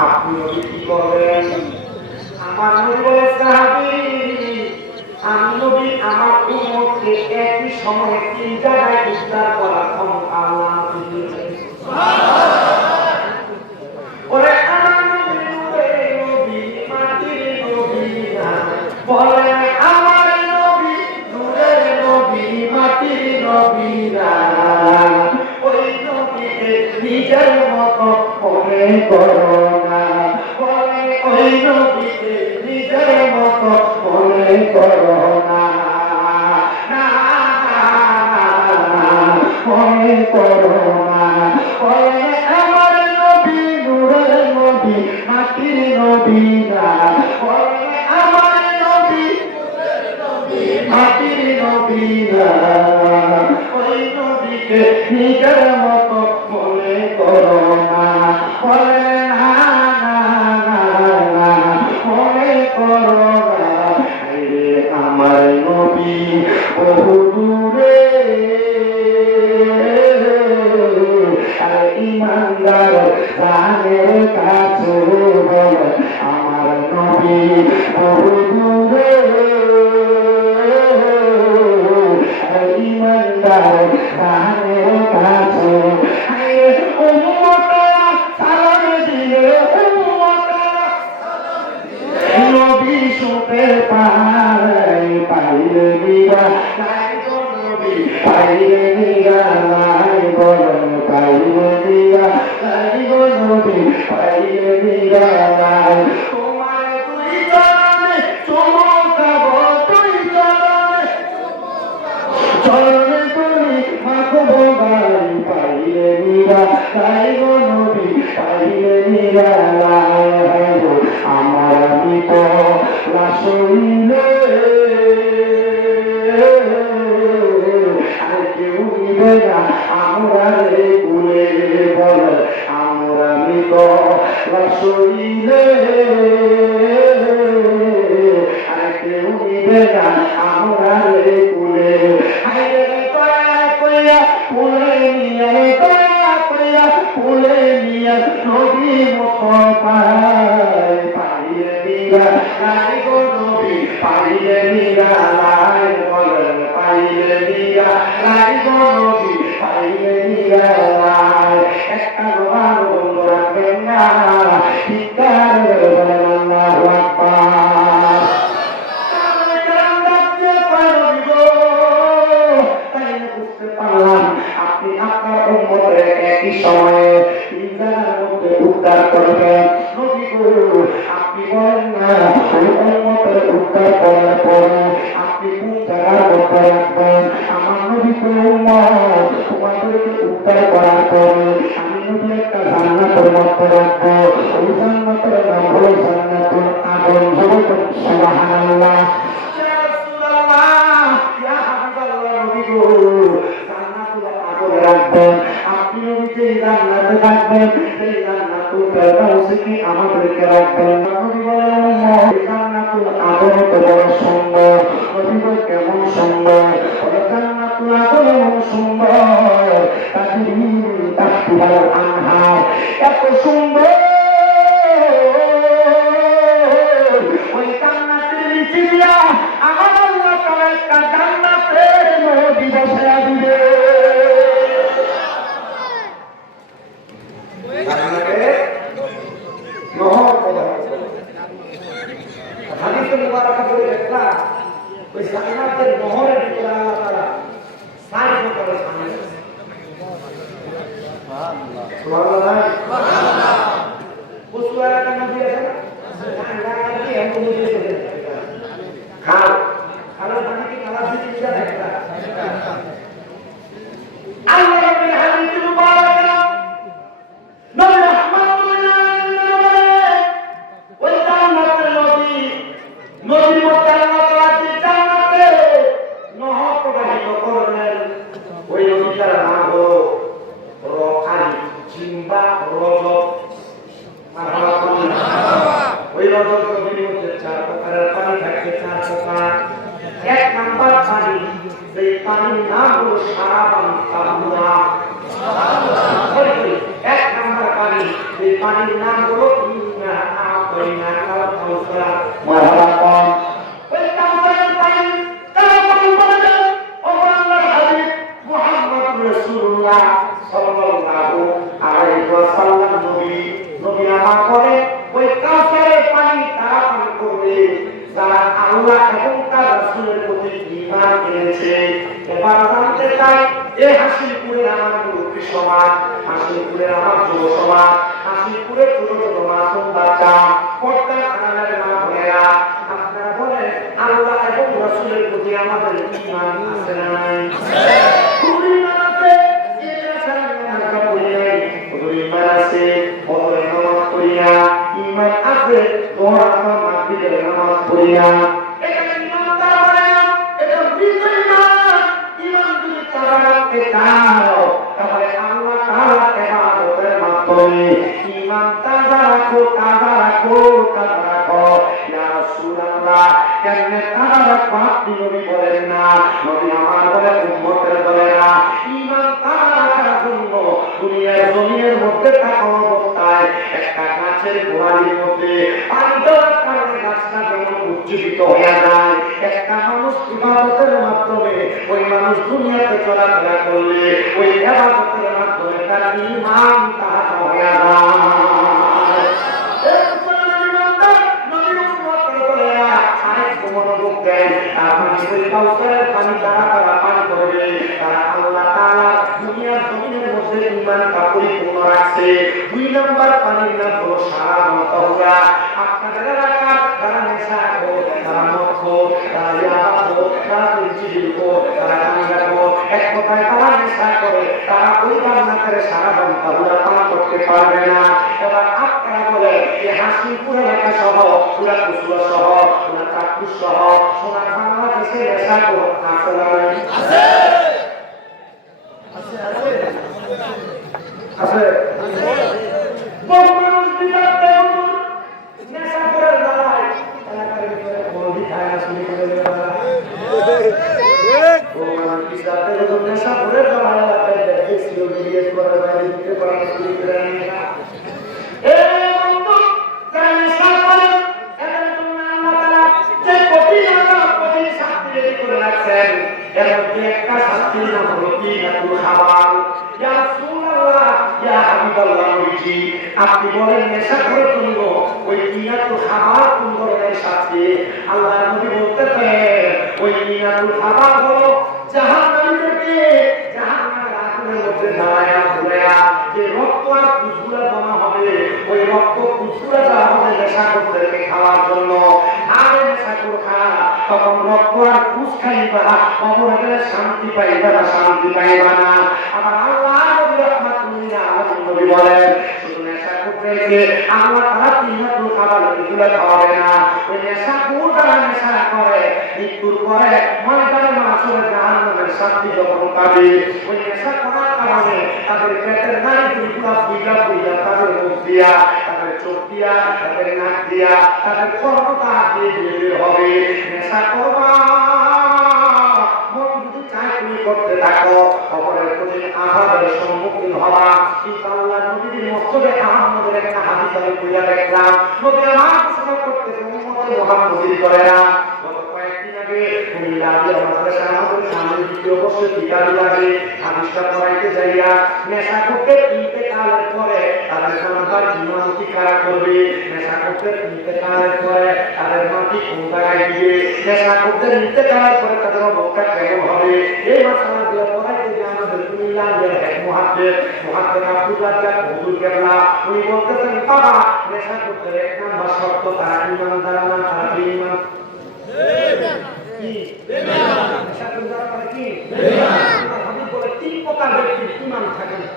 আপনি কি করবেন? আমার নবী বলে সাহাবী, আমি নবী আমার উম্মতকে একই সময়ে তিন জায়গায় উদ্ধার করার ক্ষমতা আল্লাহ দিয়েছেন। ওরে আমার নবী নূরে নবী মাটির নবী না, বলে আমার নবী নূরে নবী মাটির নবী না, ওই নবীকে নিজের মতো মনে করো না, বলে ওই নবীকে নিজের মতো মনে করো না, মনে করো না, বলে আমার নবী নূরের নবী মাটির নবী না, বলে আমার নবী মাটির নবী না, ওই নবীকে নিজের মতো মনে করো না, বলে না মনে করো না, আমার নবী বহু দূরে, ইমানদার প্রাণের কাছে বলে আমার নবী বহু দূরে, ইমানদার প্রাণের কাছে, উম্মতরা সালাম দিলে উম্মতরা নবী শুতে পাইলে নিরা লাই গো নবী, পাইলে নিরা লাই বলেন, পাইলে নিরা লাই গো নবী, পাইলে নিরা লাই, তোমার দুই চরণে চুমকাবো, দুই চরণে তুমি মাখবো গাই, পাইলে নিরা লাই গো নবী, পাইলে নিরা লাই, আমার মৃত লাশ হইলে আর কেউ নিবে না আমরা রে ভুলে, বলে আমরা মৃত লাশ হইলে আর কেউ নিবে না আমরা রে ভুলে, ফুলে নিয়ে কইয়া ফুলে নিয়ে নবী মুস্তাফায়, পাইলে নিরা লাই গো নবী, পাইলে নিরা লাই বলেন, পাইলে নিরা লাই গো নবী, পাইলে নিরা লাই, একটা গোলাম বন্ধ রাখবেন না, চিৎকার বলেন আল্লাহু আকবার। আপনি আপনার উম্মতের একই সময়ে তিন জায়গার মধ্যে উদ্ধার করবেন, নবী গো আপনি বলেন না ওই উম্মতের উদ্ধার করার পরে আপনি কোন জায়গার মধ্যে রাখবেন? আমার নবী তো উম্মত, তোমাদেরকে উদ্ধার করার পরে আমি নবী একটা জান্নাতের মধ্যে রাখবো, ওই জান্নাতের নাম হলো জান্নাতুল আদন, বলুন সুবহানাল্লাহ। আপনি যেই জান্নাতে থাকবেন সেই জান্নাতুল ফেরদাউসে কি আমাদেরকে রাখবেন? নবী বলেন জান্নাতুল আদন তো বড় সুন্দর, নবী বলেন কেমন সুন্দর? জান্নাতুল আদন এমন সুন্দর, তাজরি তাহতিহাল আনহার, এত সুন্দর ওই জান্নাতের নিচে দিয়া আমার আল্লাহ তাআলা একটা জান্নাতের নদী বসায়া দিবে। হাদিসে মুবারাকা বলে দেখলাম ওই জান্নাতের নহরের ভিতরে আল্লাহ তাআলা সাইড করে সামনে সুবহানাল্লাহ সুবহানাল্লাহ। কুসুয়ারা নদী আছে না, নদীর মধ্যে আল্লাহ তাআলা যে জান্নাতে নহর প্রবাহিত করলেন, ওই নদীটার নাম হলো রকানি জিম্বা রজব। ওই রজব নদীর মধ্যে 4 প্রকারের পানি থাকে, 4 প্রকার। 1 নাম্বার পানি, এই পানির নাম হলো সারাবান তাহুরা। সুবহানাল্লাহ। 1 নাম্বার পানি, এই পানির নাম হলো ইন্না আতাইনা কাল কাউসার। মারহাবা। ওই কাউসারের পানি কারা পান করবেন? ও আল্লাহর হাবিব মুহাম্মদ রাসূলুল্লাহ সাল্লাল্লাহু আলাইহি ওয়াসাল্লাম নবী আমার করে ওই কাউসারের পানি তারা পান করবে যারা আল্লাহ এবং তার রাসূলের প্রতি ঈমান এনেছে। এবার জানতে চাই, এই হাসিলপুরের আমার মুরব্বী সমাজ, হাসিলপুরের আমার যুব সমাজ, হাসিলপুরের ছোট ছোট মাসুম বাচ্চা, পর্দা আড়ালের মা বোনেরা, আপনারা বলেন আল্লাহ এবং রাসূলের প্রতি আমাদের ঈমান আছে না নাই? খুবই ঈমান আছে। এটা ছাড়া আমরা বলি নাই খুবই ঈমান আছে। ফজরের নামাজ পড়ি না, ঈমান আছে। দোয়া নামাজ মাগরিবের নামাজ পড়ি না, এটা ঈমান তারা বলে না, এটা বিজয় ঈমান। ঈমান যদি তারা রাখতে চাও তাহলে আল্লাহ তাআলা ইবাদতের মাধ্যমে ঈমান তাজা রাখো, তাজা রাখো, তাজা রাখো। ইয়া রাসূলুল্লাহ, কেমনে তাজা রাখবো আপনি নবী বলেন না, নবী আমার বলে উম্মতের বলে না। ঈমান তাজা রাখার জন্য দুনিয়ার জমিনের মধ্যে থাকা অবস্থায় একটা গাছের গোড়ালির মধ্যে পানি দেওয়ার কারণে গাছটা যেমন উজ্জীবিত হয়ে যায়, একটা মানুষ ইবাদতের মাধ্যমে ওই মানুষ দুনিয়াতে চলাফেরা করলে ওই ইবাদতের মাধ্যমে তার ঈমান তাজা হয়ে যায়। এই মুসলমান ইমানদার নবীর উম্মতের বলেরা আরেকটু মনোযোগ দেন। আপনি ওই কাউসারের পানি যারা তারা পান করবে তারা আল্লাহ তাআলা দুনিয়ার জমিনের মধ্যে ঈমানটা পরিপূর্ণ রাখছে। 2 নাম্বার পানির নাম হলো সারাবান তাহুরা। আপনাদের এলাকার যারা নেশা করে, তারা মদ করে, তারা ইয়াবা করে, তারা জিকির করে, তারা গাঁজা করে, এক কথায় তারা নেশা করে, তারা ওই জান্নাতের সারাবান তাহুরা পান করতে পারবে না। এবার আপনারা বলে এই হাসিপুর এলাকা সহ পুরা কুসুয়া সহ পুরা চাঁদপুর সহ সোনার বাংলাদেশে নেশা করে আছে না নাই? আছে আছে আছে। বহু মানুষ বিরাট বেহুদুর নেশা করে দাঁড়ায়, এলাকার ভিতরে বলদি খায় না, শুনি করে বহু মানুষ বিরাট বেহুদুর নেশা করে দাঁড়ায়, এলাকায় দেখে সিও বিয়ে করে বাইরে দিতে পারে না, শুনি করে না। আপনি বলেন নেশা করে তুলব ওই কিনাতুল খাবার কোন ধরনের শাস্তি? আল্লাহ নবী বলতেছে ওই কিনাতুল খাবার হলো জাহান্নামীদেরকে জাহান্নামের আগুনের মধ্যে দাঁড়ায়া ঘুরেয়া যে রক্ত আর কুচগুলা জমা হবে, ওই রক্ত কুচগুলা দেওয়া হবে নেশা করতে খাওয়ার জন্য। আর নেশা করে খা তখন রক্ত আর কুচ খাইবা, অপরাধে শান্তি পাইবা না, শান্তি পাইবা না। আবার আল্লাহ নবী রাহমাতুল্লাহ আলাইহি নবী বলেন শুধু নেশা করতে আল্লাহ তাআলা তিনটা খাবার এগুলো খাওয়াবে না। ওই নেশা কোনটা নেশা করে মৃত্যুর পরে ময়দানে মাসুরে জাহান্নামের শাস্তি যখন পাবে, ওই নেশা করার কারণে তাদের পেটের নাড়িগুলো বুইলা বুইলা তাদের মুখ দিয়া, তাদের চোখ দিয়া, তাদের নাক দিয়া, তাদের কর্ণতা দিয়ে বের হবে। নেশা করবা মন যদি চায় তুমি করতে থাকো, অপরের প্রতি আযাবের সম্মুখীন হবা। কিন্তু আল্লাহ নবীর মসজিদে আহমদের একটা হাদিস আমি পড়ে দেখলাম, নবী আমার ঘোষণা করতেছে উম্মতে মুহাম্মদী করে না। গত কয়েকদিন আগে কুমিল্লার মাদ্রাসা আমাদের সামনে দ্বিতীয় বর্ষে কিতাবি লাগে হাদিসটা পড়াইতে যাইয়া নেশা করতে ইন্তেকালের পরে তাদের সন্তান ইমামতি কারা করবে, নেশা করতে ইন্তেকালের পরে তাদের মাটি কোন জায়গায় দিবে, নেশা করতে ইন্তেকালের পরে তাদের অবস্থা কেমন হবে, এই মাসালাগুলো পড়াইতে যে আমাদের কুমিল্লার এক মুহাদ্দিস আব্দুল রাজ্জাক হুজুর কেবলা উনি বলতেছেন বাবা নেশা করতে এক নাম্বার শর্ত তারা ইমানদার না, তারা বেঈমান। কি বেঈমান? নেশা করতে তারা কি বেঈমান? আমি বলে 3 প্রকার ব্যক্তির ঈমান থাকে না।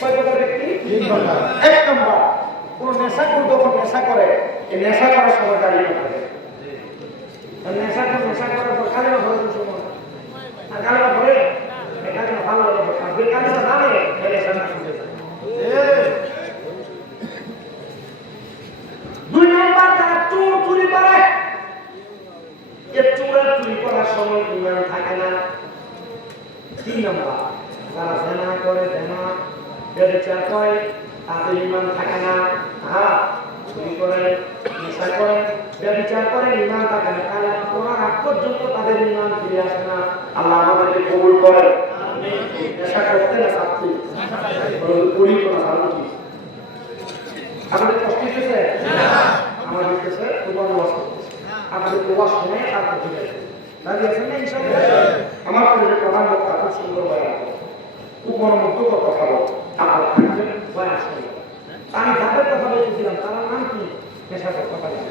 কয় প্রকার ব্যক্তি? 3 প্রকার। এক নাম্বার কোন নেশা করে যখন নেশা করে এই নেশা করার সময় দাঁড়িয়ে থাকে, নেশা করার পর কালেমা পড়ে সময় আর কালেমা পড়ে এখানে ভালো লাগে আর যে কালেমা জানে এই নেশাটা শুনতে চায়। দুই নম্বর যারা চোর চুরি করে, এ চোরের চুরি করার সময় ইমান থাকে না। তিন নম্বর যারা জেনা করে, জেনা ব্যভিচার করে, তাদের ইমান থাকে না। হ্যাঁ, চুরি করে, নেশা করে, ব্যভিচার করে, ইমান থাকে না। কালেমা পড়ার আগ পর্যন্ত তাদের ইমান ফিরে আসে না। আল্লাহ আমাদেরকে কবুল করেন। নেশা করতে না শাস্তি, চুরি করা ভালো কি? আমাদের কষ্ট হচ্ছে আমাদের কাছে তোমার ওয়াজ করতেছে, আমাদের ওয়াজ শুনে আর ঠিক আছে দাঁড়িয়ে আছেন না ইনশাআল্লাহ। আমার কাছে প্রধান বক্তা খুব সুন্দর বয়ান করে, খুব মনোমুগ্ধকর কথা বলে, আমার থাকবেন বয়ান শুনে। আমি যাদের কথা বলতেছিলাম তার নাম কি? নেশাখোর কথা বলে।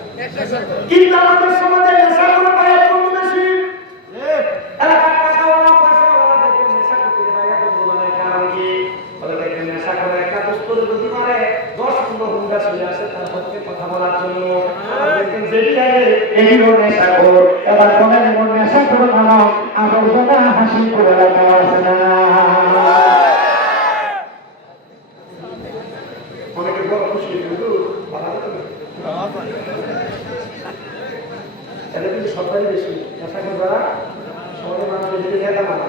কিন্তু আমাদের সমাজে নেশাখোর পায় কম বেশি। এলাকার টাকাওয়ালা পয়সাওয়ালা দেখবেন নেশা করতে পায় এত জীবনের কারণ কি? বলে দেখবেন নেশা করে একটা দুস্তরে যদি মারে 10-15 হুন্ডা চলে আসে তার পক্ষে কথা বলার জন্য। দেখবেন যেটি আগে এগুলো নেশা কর, এবার বলেন এমন নেশা করো না, আবর্জনা হাসি করে লাগা আছে না। অনেকে বড় খুশি কিন্তু এটা কিন্তু সরকারি বেশি নেশাখোর দ্বারা সমাজের মানুষের দিকে নেতা মানে।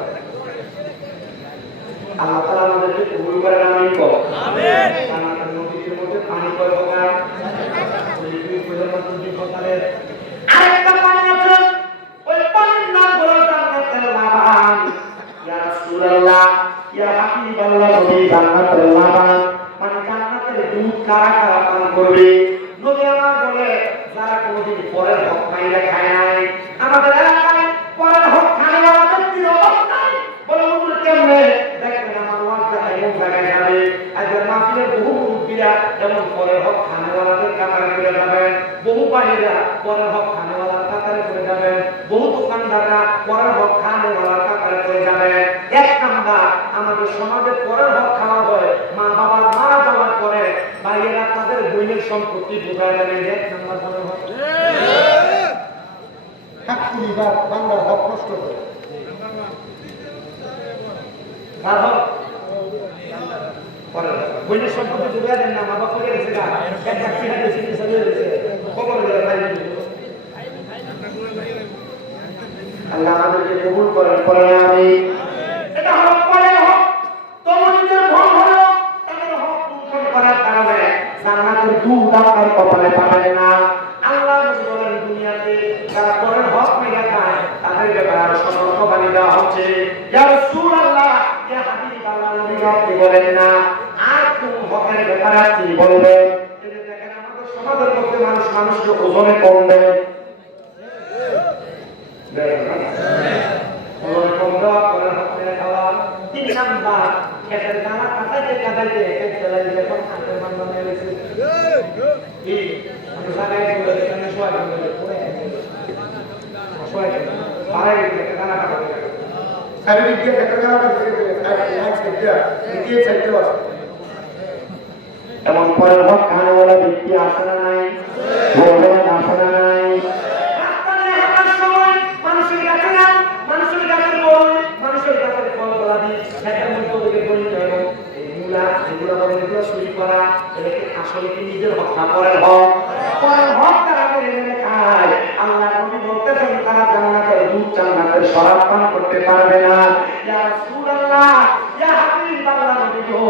আল্লাহ তাআলা আমাদেরকে কবুল করেন, আমিন কর। আমিন। জান্নাতের নদীর মধ্যে পানি কয় প্রকার? ওই দুই প্রধানমন্ত্রী দুই প্রকারের। আরেকটা পানি আছে, ওই পানির নাম হলো জান্নাতের লাবান। ইয়া রাসূলুল্লাহ, ইয়া হাবিবাল্লাহ, নবী জান্নাতের লাবান মানে জান্নাতের দুধ কারা কারা পান করবে? নবী আমার বলে যারা কোনোদিন পরের হক মাইরা খায় নাই। আমাদের এলাকায় পরের হক খাওয়ার ব্যক্তির অভাব নাই। বলে হুজুর কেমনে? দেখবেন আমার ওয়াজটা এমন জায়গায় যাবে, আজকের মাহফিলের বহু মুরব্বীরা এমন পরের হক খানেওয়ালাদের কাতারে করে যাবেন, বহু বাহিরা পরের হক খানেওয়ালার কাতারে করে যাবেন, বহু দোকানদাররা পরের হক খানেওয়ালার কাতারে করে যাবেন। এক নাম্বার আমাদের সমাজে পরের হক খাওয়া হয় মা বাবার মারা যাওয়ার পরে ভাইয়েরা তাদের বইয়ের সম্পত্তি বোঝায় দেবেন। এক নাম্বার পরের হক পরিবার বাংলার হক নষ্ট করে। কার হক? বইয়ের সম্পত্তি বোঝায় দেন না, মা বাবা করে গেছে গা, এক চাকরি হাতে সিটি চলে গেছে, খবর গেলে ভাই। আল্লাহ আমাদেরকে কবুল করেন, পরে আমি এটা হলো পরের হক। তোমাদের ভুল হলো তাদের হক লুণ্ঠন করার কারণে জান্নাতের দুধ আপনার কপালে পাবেন না। আল্লাহ বলেন দুনিয়াতে যারা পরের হক মেরে খায় তাদের ব্যাপারে আরো সতর্কবাণী দেওয়া হচ্ছে। ইয়া রাসূলুল্লাহ, ইয়া হাবিবাল্লাহ, নবী আপনি বলেন না আর কোন হকের ব্যাপারে আপনি বলবেন? এই যে দেখেন আমাদের সমাজের মধ্যে মানুষ মানুষকে ওজনে কম দেয়। ওজনে কম দেওয়া, পরের হক মেরে খাওয়া। 3 নাম্বার খেতের দানা কাটাইতে কাটাইতে এক জেলায় যখন হাতের বান্ধব নিয়ে গেছে কি আমি লাগাই বলে এখানে শোয়া বলে পড়ে শোয়া পারে একটা দানা কাটাতে শারীরিক দিয়ে একটা জায়গা থেকে দিয়ে চাইতে আছে। এমন পরের হক খানেওয়ালা ব্যক্তি আছে না নাই? বলবেন আছে না নাই? রাস্তায় হাঁটার সময় মানুষের কাছে না, মানুষের কাছে বই, মানুষের কাছে ফল গোলাপি খেতের মধ্যে ওদিকে গণিত এবং এই মূলা এগুলো বলে এগুলো চুরি করা, এটাকে আসলে কি নিজের হক না পরের হক? পরের হক তারা মেরে খায়। আল্লাহ নবী বলতেছেন তারা জান্নাতের দুধ জান্নাতের শরাব পান করতে পারবে না। ইয়া রাসূলুল্লাহ, ইয়া হাবিবাল্লাহ, নবী গো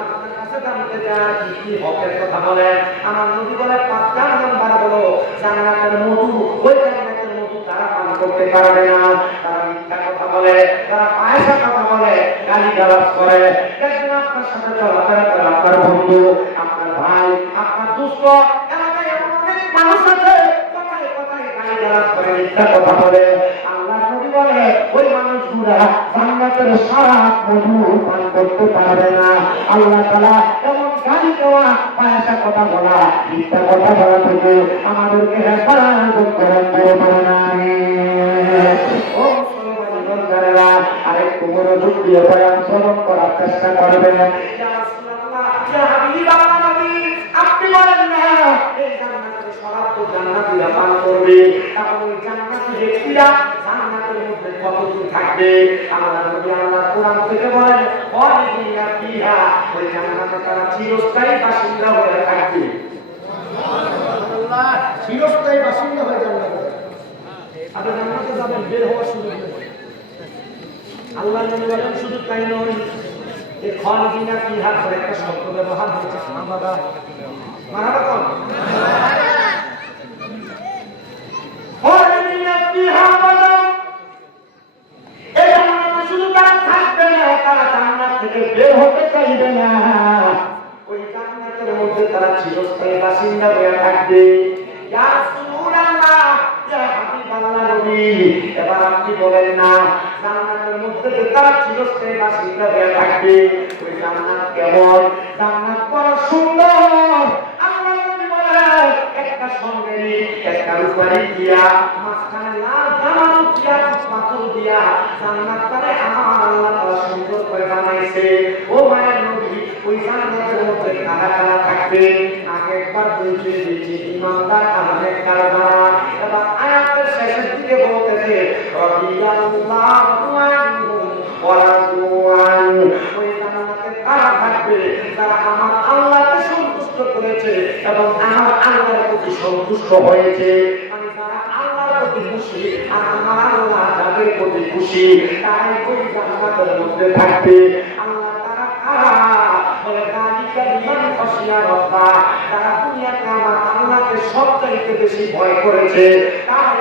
আপনার কাছে জানতে চাই কি কি হকের কথা বলেন। আমার নবী বলে 5 নাম্বার হলো জান্নাতের মধু। ওই জান্নাতের মধু তারা পান করতে পারবে না। তারা মিথ্যা কথা বলে, তারা পয়সা কথা বলে, গালিগালাজ করে। দেখবেন আপনার সাথে চলাফেরা করে আপনার বন্ধু, আপনার ভাই, আপনার দোস্ত, এলাকায় এমন অনেক মানুষ আছে কথায় কথায় গালিগালাজ করে, মিথ্যা কথা বলে। আল্লাহ নবী বলে ওই মানুষগুলা জান্নাতের শরাব মধু পান করতে পারবে না। আল্লাহ তাআলা এমন গালি দেওয়া, পয়সা কথা বলা, মিথ্যা কথা বলা থেকে আমাদেরকে হেফাজত করেন, বলে না। ও মুসলমান বন্ধুরা, আরেকটু মনোযোগ দিয়ে বয়ান শ্রবণ করার চেষ্টা করবেন। ইয়া রাসূলুল্লাহ, ইয়া হাবিবাল্লাহ, নবী আপনি বলেন না এই জান্নাতের শরাব তো জান্নাতীরা পান করবে, তাহলে ওই জান্নাতি ব্যক্তিরা জান্নাতের মধ্যে কতদিন থাকবে? আল্লাহ নবী আল্লাহ কোরআন থেকে বলেন খালিদিনা ফিহা, ওই জান্নাতে তারা চিরস্থায়ী বাসিন্দা হয়ে থাকবে। সুবহানাল্লাহ, চিরস্থায়ী বাসিন্দা হয়ে জান্নাতে। আপনি জান্নাতে যাবেন, বের হওয়ার সুযোগ নেই। আল্লাহ নবী বলেন শুধু তাই নয়, এই খালিদিনা ফিহা করে একটা শব্দ ব্যবহার হয়েছে। মারহাবা মারহাবা কোন খালিদিনা ফিহা বলো, এই জান্নাতে শুধু তারা থাকবে না, তারা জান্নাত থেকে বের হতে চাইবে না। ওই জান্নাতের মধ্যে তারা চিরস্থায়ী বাসিন্দা হয়ে থাকবে। ইয়া রাসূলুল্লাহ, ইয়া হাবিবাল্লাহ নবী, এবার আপনি বলেন না জান্নাতের মধ্যে তারা চিরস্থায়ী বাসিন্দা হয়ে থাকবে, ওই জান্নাত কেমন? জান্নাত বড় সুন্দর। আল্লাহ নবী বলেন একটা সঙ্গেরই একটা রূপারি দিয়া মাঝখানে লাল জামানো দিয়া পাথর দিয়া জান্নাতটারে আমার আল্লাহ তাআলা সুন্দর করে বানাইছে। ও মায়ের নবী, ওই জান্নাতের মধ্যে কারা কারা থাকবে? আগে একবার বলতে দিয়েছি ইমানদার আর নেককার যারা। এবার আয়াতের শেষের দিকে বলতেছে রাদিয়াল্লাহু আনহু ওয়া রাদু আন, ওই জান্নাতে কারা থাকবে? যারা আমার আল্লাহকে সন্তুষ্ট করেছে এবং আমার আল্লাহর প্রতি সন্তুষ্ট হয়েছে। আমি যারা আল্লাহর প্রতি খুশি আর আমার আল্লাহ যাদের প্রতি খুশি, তাই ওই জান্নাতের মধ্যে থাকবে। আল্লাহ তারা কারা? বলে যালিকা লিমান খাশিয়া রাব্বা, তারা দুনিয়াতে আমার আল্লাহকে সবচাইতে বেশি ভয় করেছে, তাই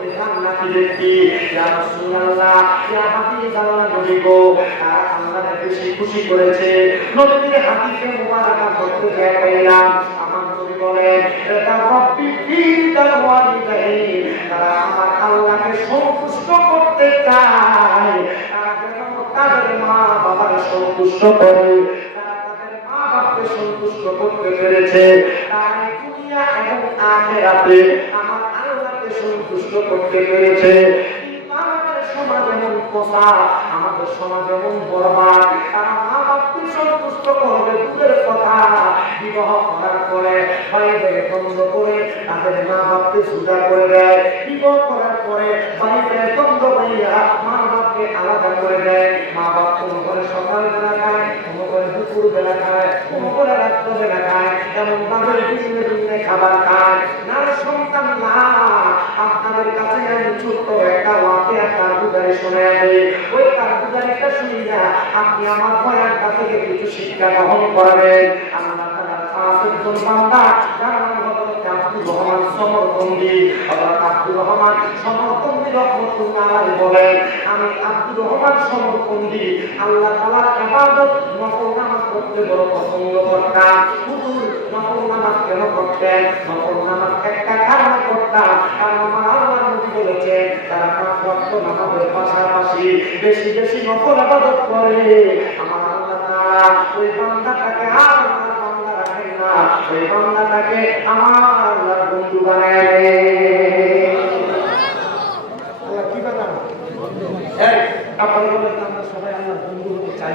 ওই জান্নাতি ব্যক্তি। ইয়া রাসূলুল্লাহ, ইয়া হাবিবাল্লাহ নবী গো, তারা আল্লাহকে বেশি খুশি করেছে। নবীর হাদিসে মুবারাকা করতে যায় কইলাম, আমার নবী বলেন এটা রব্বি ফি দাওয়ালিদাইন, তারা আমার আল্লাহকে সন্তুষ্ট করতে চায়। তারা যেন তাদের মা বাবার সন্তুষ্ট করে, তারা তাদের মা বাবাকে সন্তুষ্ট করতে পেরেছে, তাই দুনিয়া এবং আখিরাতে আমার আল্লাহকে সন্তুষ্ট করতে পেরেছে। আমাদের সমাজ এমন পোষা, আমাদের সমাজ এমন বরবাদ, তারা মা বাপকে সন্তুষ্ট করবে দূরের কথা, বিবাহ করার পরে বাড়িতে বন্ধ করে তাদের মা বাপকে সুজা করে দেয়, বিবাহ করার পরে বাড়িতে বন্ধ হইয়া মা বাপকে আলাদা করে দেয়। মা বাপ কোনো করে সকালবেলা খায়, কোনো করে দুপুর বেলা খায়, কোনো করে রাত্র বেলা খায়, এমন ভাবে ভিন্ন ভিন্ন খাবার খায়। না সন্তান না, আপনাদের কাছে আমি ছোট্ট একটা ওয়াকিয়া কারগুজারি শোনা যাবে। ওই কারগুজারিটা শুনিয়া আপনি আমার ভয়ার কাছে কিছু শিক্ষা গ্রহণ করবেন। আল্লাহ তাআলার খাসজন বান্দা যার নাম হযরত আব্দুর রহমান সমরকন্দি, হযরত আব্দুর রহমান সমরকন্দি রাহমাতুল্লাহ আলাইহি বলেন, আমি আব্দুর রহমান সমরকন্দি আল্লাহ তাআলার ইবাদত নফল নামাজ করতে বড় পছন্দ করতাম। হুজুর নফল নামাজ কেন করতেন? নফল নামাজ একটা কারণে করতাম, কারণ আমার আল্লাহর নবী বলেছেন তারা 5 ওয়াক্ত নামাজের পাশাপাশি বেশি বেশি নফল ইবাদত করে, আমার আল্লাহ তাআলা ওই বান্দাটাকে আর আমার বান্দা রাখেন না, ওই বান্দাটাকে আমার আল্লাহর বন্ধু বানায় দেন। আল্লাহ কি বানান? এই আপনারা বলেন আমরা সবাই আল্লাহর বন্ধু হতে চাই।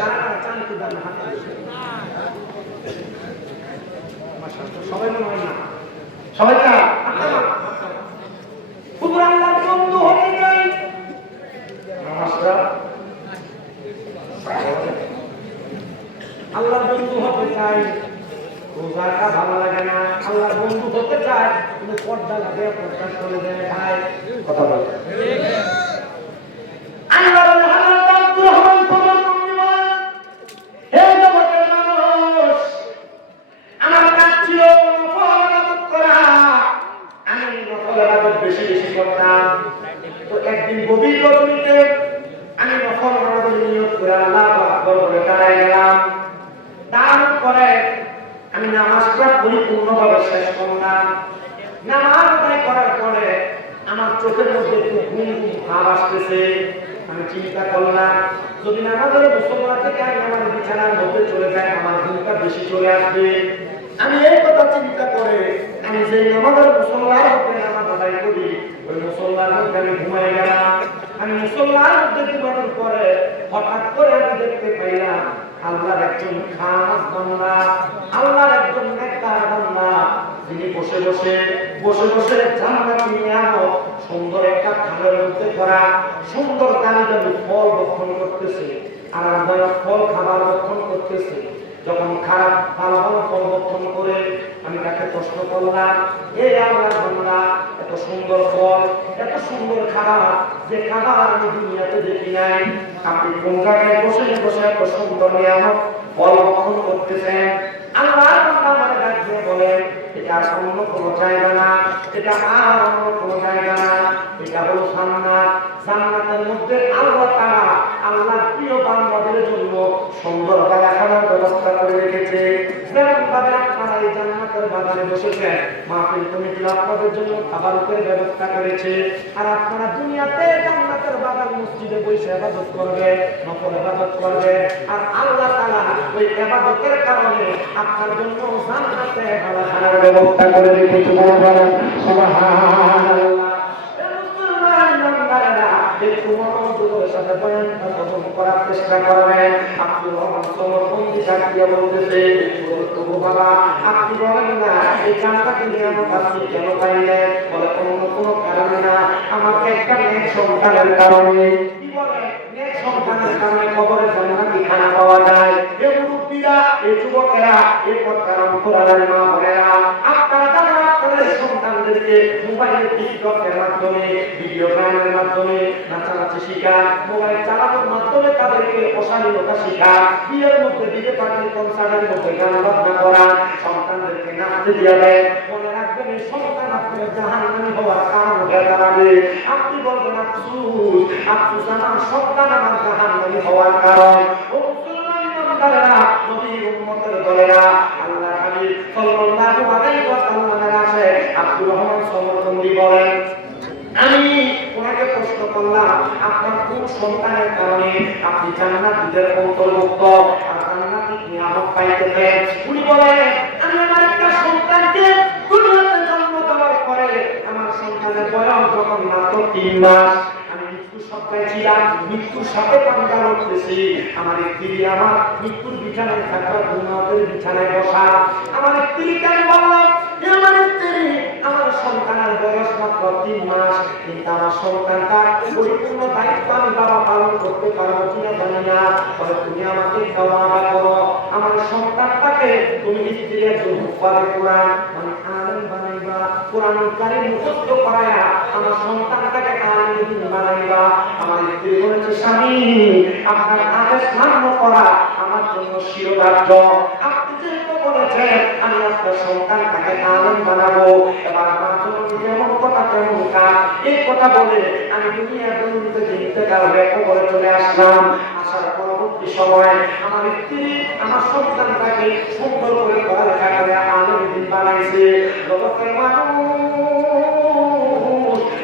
কারা চান কি দান হাত তুলুন। মাশাআল্লাহ, সবাই মনে হয় না, সবাই চান পুরা আল্লাহর বন্ধু হতে চাই। নমস্কার, আল্লাহর বন্ধু হতে চাই, রোজাটা ভালো লাগে না, আল্লাহর বন্ধু হতে চাই কিন্তু পর্দা লাগে, পর্দা চলে যায় ভাই, কথা বলে আল্লাহ হযরত আব্দুর রহমান সমরকন্দি বলেন, হে জগতের মানুষ, আমার কাজ ছিল নফল ইবাদত করা, আমি নফল ইবাদত বেশি বেশি করতাম। তো একদিন গভীর রজনীতে আমি নফল ইবাদতের নিয়ত করে আল্লাহু আকবার বলে দাঁড়ায় গেলাম। তারপরে আমি নামাজটা পরিপূর্ণভাবে শেষ করলাম। নামাজ আদায় করার পরে আমার চোখের মধ্যে একটু ঘুম ঘুম ভাব আসতেছে। আমি চিন্তা করলাম যদি নামাজের মুসল্লা থেকে আমি আমার বিছানার মধ্যে চলে যাই আমার ঘুমটা বেশি চলে আসবে। আমি এই কথা চিন্তা করে আমি যে নামাজের মুসল্লার মধ্যে নামাজ আদায় করি ওই মুসল্লার মধ্যে আমি ঘুমাই গেলাম। আমি মুসল্লার মধ্যে ঘুমানোর পরে হঠাৎ করে আমি দেখতে পাইলাম আল্লাহর একজন খাস বান্দা, আল্লাহর একজন নেককার বান্দা, যিনি বসে বসে বসে বসে জান্নাতি নিয়ামত সুন্দর একটা খালের মধ্যে করা সুন্দর দামি দামি ফল ভক্ষণ করতেছে, আরামদায়ক ফল খাবার ভক্ষণ করতেছে। যখন খারাপ ভালো ভালো ফল ভক্ষণ করে আমি তাকে প্রশ্ন করলাম, এই আল্লাহর বান্দা, এত সুন্দর ফল, এত সুন্দর খাবার, যে খাবার আমি দুনিয়াতে দেখি নাই, আপনি কোন জায়গায় বসে বসে এত সুন্দর নিয়ামত ফল ভক্ষণ করতেছেন? আল্লাহর বান্দা আমার কাছে বলেন, এটা অন্য কোনো জায়গা না, এটা আর অন্য কোনো জায়গা না, এটা হলো জান্নাত। জান্নাতের মধ্যে আল্লাহ তাআলা আল্লাহর প্রিয় বান্দাদের জন্য সুন্দর বাগানের ব্যবস্থা করে রেখেছে। যেমন ভাবে আপনারা এই জান্নাতের বাগানে বসেছেন, মাহফিল কমিটি আপনাদের জন্য খাবারের ব্যবস্থা করেছে, আর আপনারা দুনিয়াতে জান্নাতের বাগান মসজিদে বসে ইবাদত করবেন, নফল ইবাদত করবেন, আর আল্লাহ তাআলা ওই ইবাদতের কারণে আপনার জন্য জান্নাতে বাগানের ব্যবস্থা করে রেখেছে। সুবহানাল্লাহ। একটু মনোযোগের সাথে বয়ান করার চেষ্টা করবেন। আব্দুর রহমান সমরবন্দি সাকিয়া বলতেছে, তবু বাবা আপনি বলেন না এই জান্নাতের নিয়ামত আপনি কেন পাইলেন? বলে কোনো কারণে না, আমার একটা মেয়ে সন্তানের কারণে। কি বলে? মেয়ে সন্তানের কারণে কবরে জান্নাতি খানা পাওয়া যায়। এই মুরব্বীরা, এই যুবকেরা, এই কারণ কোরআনের মা বোনেরা, আপনারা জানেন আপনাদের সন্তানদেরকে মোবাইলে টিকটকের মাধ্যমে, ভিডিও গানের মাধ্যমে নাচানাচি শিখা, মোবাইল চালানোর মাধ্যমে তাদেরকে অশালীনতা শিখা, বিয়ের মধ্যে দিতে পারেন, কনসার্টের মধ্যে গান বাজনা করা, সন্তানদেরকে নাচতে দিয়ে দেয়। মনে রাখবেন এই সন্তান আপনার জাহান্নামী হওয়ার কারণ হয়ে দাঁড়াবে। আপনি বলবেন আফসুস, আফসুস আমার সন্তান আমার জাহান্নামী হওয়ার কারণ। ও মুসলমান ইমানদারেরা, নবীর উম্মতের দলেরা, আল্লাহ হাবিব সাল্লাল্লাহু আলাইহি ওয়াসাল্লামের আসে আব্দুর রহমান সমরবন্দি বলেন, আমি ওনাকে প্রশ্ন করলাম, আপনার কোন সন্তানের কারণে আপনি জান্নাতীদের অন্তর্ভুক্ত আর জান্নাতি নিয়ামত পাইতেছেন? উনি বলেন, আমি আমার একটা সন্তানকে দুনিয়াতে জন্ম দেওয়ার পরে আমার সন্তানের বয়স যখন মাত্র 3 মাস, আমি মৃত্যুর সজ্জায় ছিলাম, মৃত্যুর সাথে পাঞ্জা লড়তেছি। আমার স্ত্রী আমার মৃত্যুর বিছানায় থাকা, ঘুমাতের বিছানায় বসা। আমার স্ত্রীকে আমি বললাম, আমার স্ত্রী, আমার সন্তানের বয়স মাত্র 3 মাস, কিন্তু আমার সন্তানটা পরিপূর্ণ দায়িত্ব আমি বাবা পালন করতে পারবো কিনা জানি না। বলে তুমি আমাকে দোয়া করো, আমার সন্তানটাকে তুমি স্ত্রীর জন্য কোরআন মানে আলেম বানাইবা, কোরআনুল কারীম মুখস্থ করায়া আমার সন্তানটাকে আলেম বানাইবা। আমার স্ত্রী বলেছে, স্বামী আপনার আদেশ মান্য করা আমার জন্য শিরোধার্য। আপনি যেহেতু বলেছেন আমি আপনার সন্তানটাকে আলেম বানাবো, এবার আমার জন্য যেমন কথা তেমন কাজ। এই কথা বলে আমি দুনিয়ার দুনিয়াতে ইন্তেকাল হয়ে কবরে চলে আসলাম। আসার পরবর্তী সময় আমার স্ত্রী আমার সন্তানটাকে সুন্দর করে পড়ালেখা করে আলেম দিন বানাইছে। জগতের মানুষ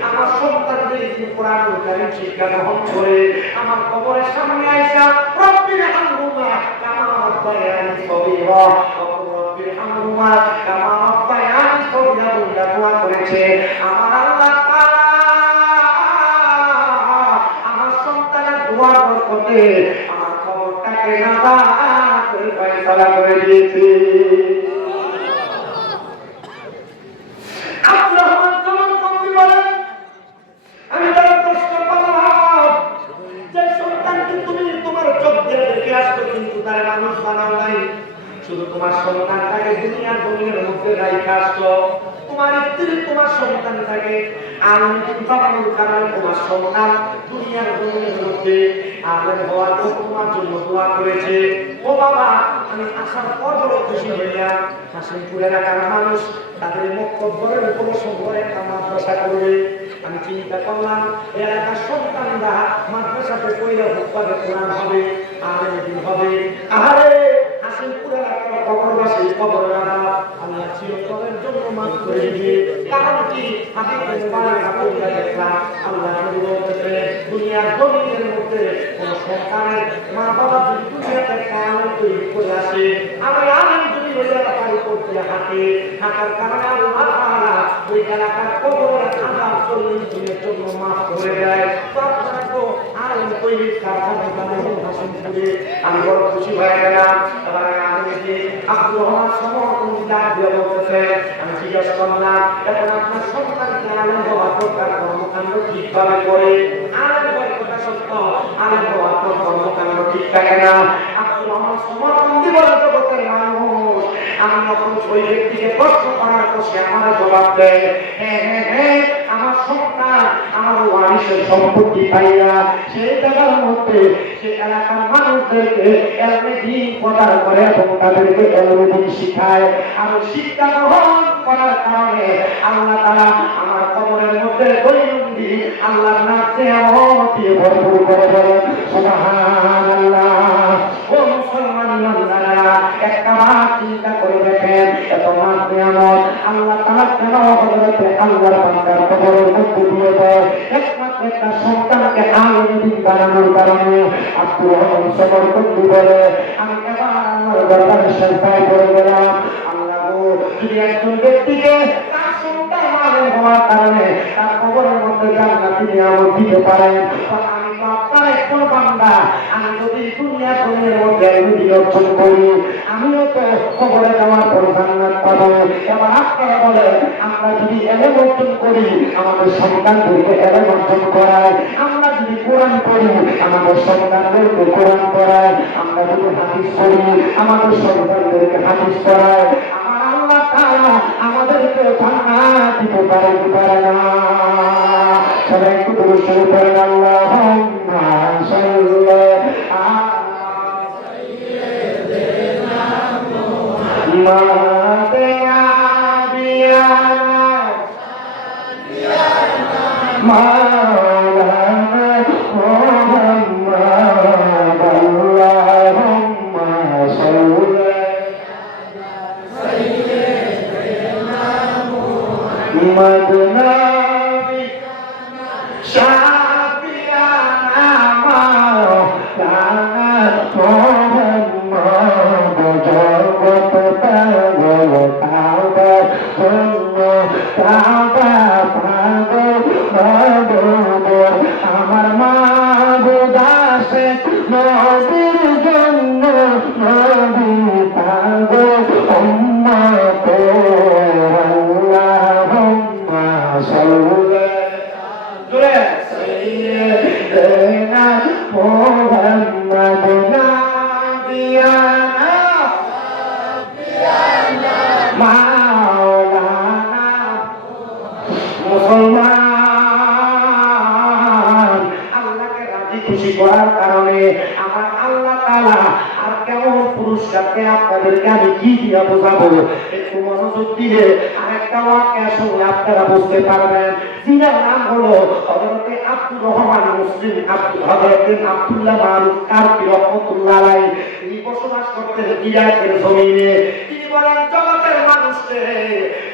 আমার সন্তানদের কোরআনুল কারীম শিক্ষা গ্রহণ করে আমার কবরের সামনে আইসা রব্বির হামহুমা কামা রাব্বায়ানি সগীরা, রব্বির হামহুমা কামা রাব্বায়ানি সগীরা বলে দোয়া করেছে। আমার আল্লাহ তাআলা আমার সন্তানের দোয়ার বরকতে আমার কবরটাকে নাজাত করে ফয়সালা করে দিয়েছে। আমি তার প্রশ্ন করলাম, যে সন্তানকে তুমি তোমার চোখ দিয়ে দেখে আসছো কিন্তু তার মানুষ বানাও নাই, শুধু তোমার সন্তানটাকে দুনিয়ার জমিনের মধ্যে রাইখা আসছো। তোমার স্ত্রী তোমার সন্তানটাকে আলেম বানানোর কারণে তোমার সন্তান দুনিয়ার জমিনের মধ্যে আলেম হওয়ার জন্য তোমার জন্য দোয়া করেছে। ও বাবা, আমি আসার পর বড় খুশি হইলাম। হাসিমপুর এলাকার মানুষ তাদের মক্তব্যের উপর সুন্দর একটা মাদ্রাসা করবে। আমি চিন্তা করলাম এলাকার সন্তানরা মাদ্রাসাতে পয়লা ভোপালে কোরআন হবে, আলেম দিন হবে। আরে হাসিমপুর এলাকার কবরবাসী কবর রাখা আল্লাহ চিরতরের জন্য মাফ করে দিবে। কারণ কি আমি দেখলাম আল্লাহ বলতেছে দুনিয়ার জমিনের মধ্যে কোন সন্তানের মা বাবা যদি দুনিয়াতে একটা আলেম তৈরি করে আসে, আমি আলেম যদি ওই এলাকার করতে হাঁটার কারণে আল্লাহ তাআলা ওই এলাকার কবরের আযাব 40 দিনের জন্য মাফ করে দেয়। তো আপনারা তো আলেম তৈরির কারখানা বানানো হাসিমপুরে, আমি বড় খুশি হয়ে গেলাম। এবার আমি আব্দুর রহমান সমর্থন ডাক দিয়ে বলতেছে, আমি জিজ্ঞাসা করলাম এখন আপনার সন্তানকে আলেম হওয়ার দরকার, কর্মকাণ্ড ঠিকভাবে করে, আলেম হওয়ার কথা সত্য, আলেম হওয়ার কর্মকাণ্ড ঠিক থাকে না। আব্দুর রহমান সমর্থন দিয়ে বলে, জগতের মানুষ, আমি যখন ওই ব্যক্তিকে প্রশ্ন করার পর সে আমার জবাব দেয়, হ্যাঁ হ্যাঁ হ্যাঁ, আমার সন্তান আমার ওয়ারিসের সম্পত্তি পাইয়া সেই জায়গার মধ্যে সে এলাকার মানুষদেরকে এলমে দিন প্রদান করে এবং তাদেরকে এলমে দিন শিখায়। আর শিক্ষা গ্রহণ করার কারণে আল্লাহ তাআলা আমার কবরের মধ্যে দৈনন্দিন আল্লাহর নামে আমল দিয়ে ভরপুর করে বলেন সুবহানাল্লাহ। ও মুসলমান বান্দারা, একটা বার চিন্তা করে দেখেন, এত মাস নিয়ামত আল্লাহ তাআলা কেন হযরতে আল্লাহর বান্দার কবরের মধ্যে দিয়ে দেয়? একমাত্র একটা সন্তানকে আলেম দিন বানানোর কারণে। আব্দুর রহমান সমর্থন বলে, আমি এবার আল্লাহর দরবারে সেজদায় পড়ে গেলাম, আল্লাহ গো, যদি একজন ব্যক্তিকে তার সন্তান আলেম হওয়ার কারণে তার কবরের মধ্যে জান্নাতি নিয়ামত দিতে পারেন, আমি তো আপনার একজন বান্দা, আমি যদি দুনিয়া দুনিয়ার মধ্যে এলমি অর্জন করি, আমিও তো কবরে যাওয়ার পর জান্নাত পাবো। এবার আপনারা বলেন, আমরা যদি এলম অর্জন করি, আমাদের সন্তানদেরকে এলম অর্জন করায়, আমরা যদি কোরআন পড়ি, আমাদের সন্তানদেরকে কোরআন পড়ায়, আমরা যদি হাদিস পড়ি, আমাদের সন্তানদেরকে হাদিস পড়ায়, আমার আল্লাহ তাআলা আমাদেরকে জান্নাত দিতে পারে কি পারে না? সবাই একটু দরুদ শরীফ পড়েন, আল্লাহুম্মা সাল্লি আলা সাইয়্যিদিনা মাওলানা মুহাম্মদ, আল্লাহুম্মা সাল্লি সাইয়্যিদিনা মুহাম্মদ নবী শাফিয়ানা মাওলানা মুহাম্মদ, জগত পাগল কাবা কাবা পাগল মাবুদ, আমার মাবুদ আসে নবীর জন্য, নবী পাগল উম্মত, আল্লাহুম্মা সাল্লি আলা সাইয়্যিদিনা মুহাম্মদ নাবিয়ানা মাওলানা। মুসলমান, আল্লাহকে রাজি খুশি করার কারণে আমার আল্লাহ তাআলা আর কেমন পুরস্কারকে আপনাদেরকে আমি কি দিয়া বোঝাবো, একটু মনোযোগ দিলে আরেকটা ওয়াকিয়া শুনলে আপনারা বুঝতে পারবেন। যিনার নাম হলো হযরতে আব্দুর রহমান মুসলিম হযরতে আব্দুল্লাহ মারুফ কারকি রহমাতুল্লাহ আলাইহি। তিনি বসবাস করতেন ইরাকের জমিনে। তিনি বলেন, জগতের মানুষকে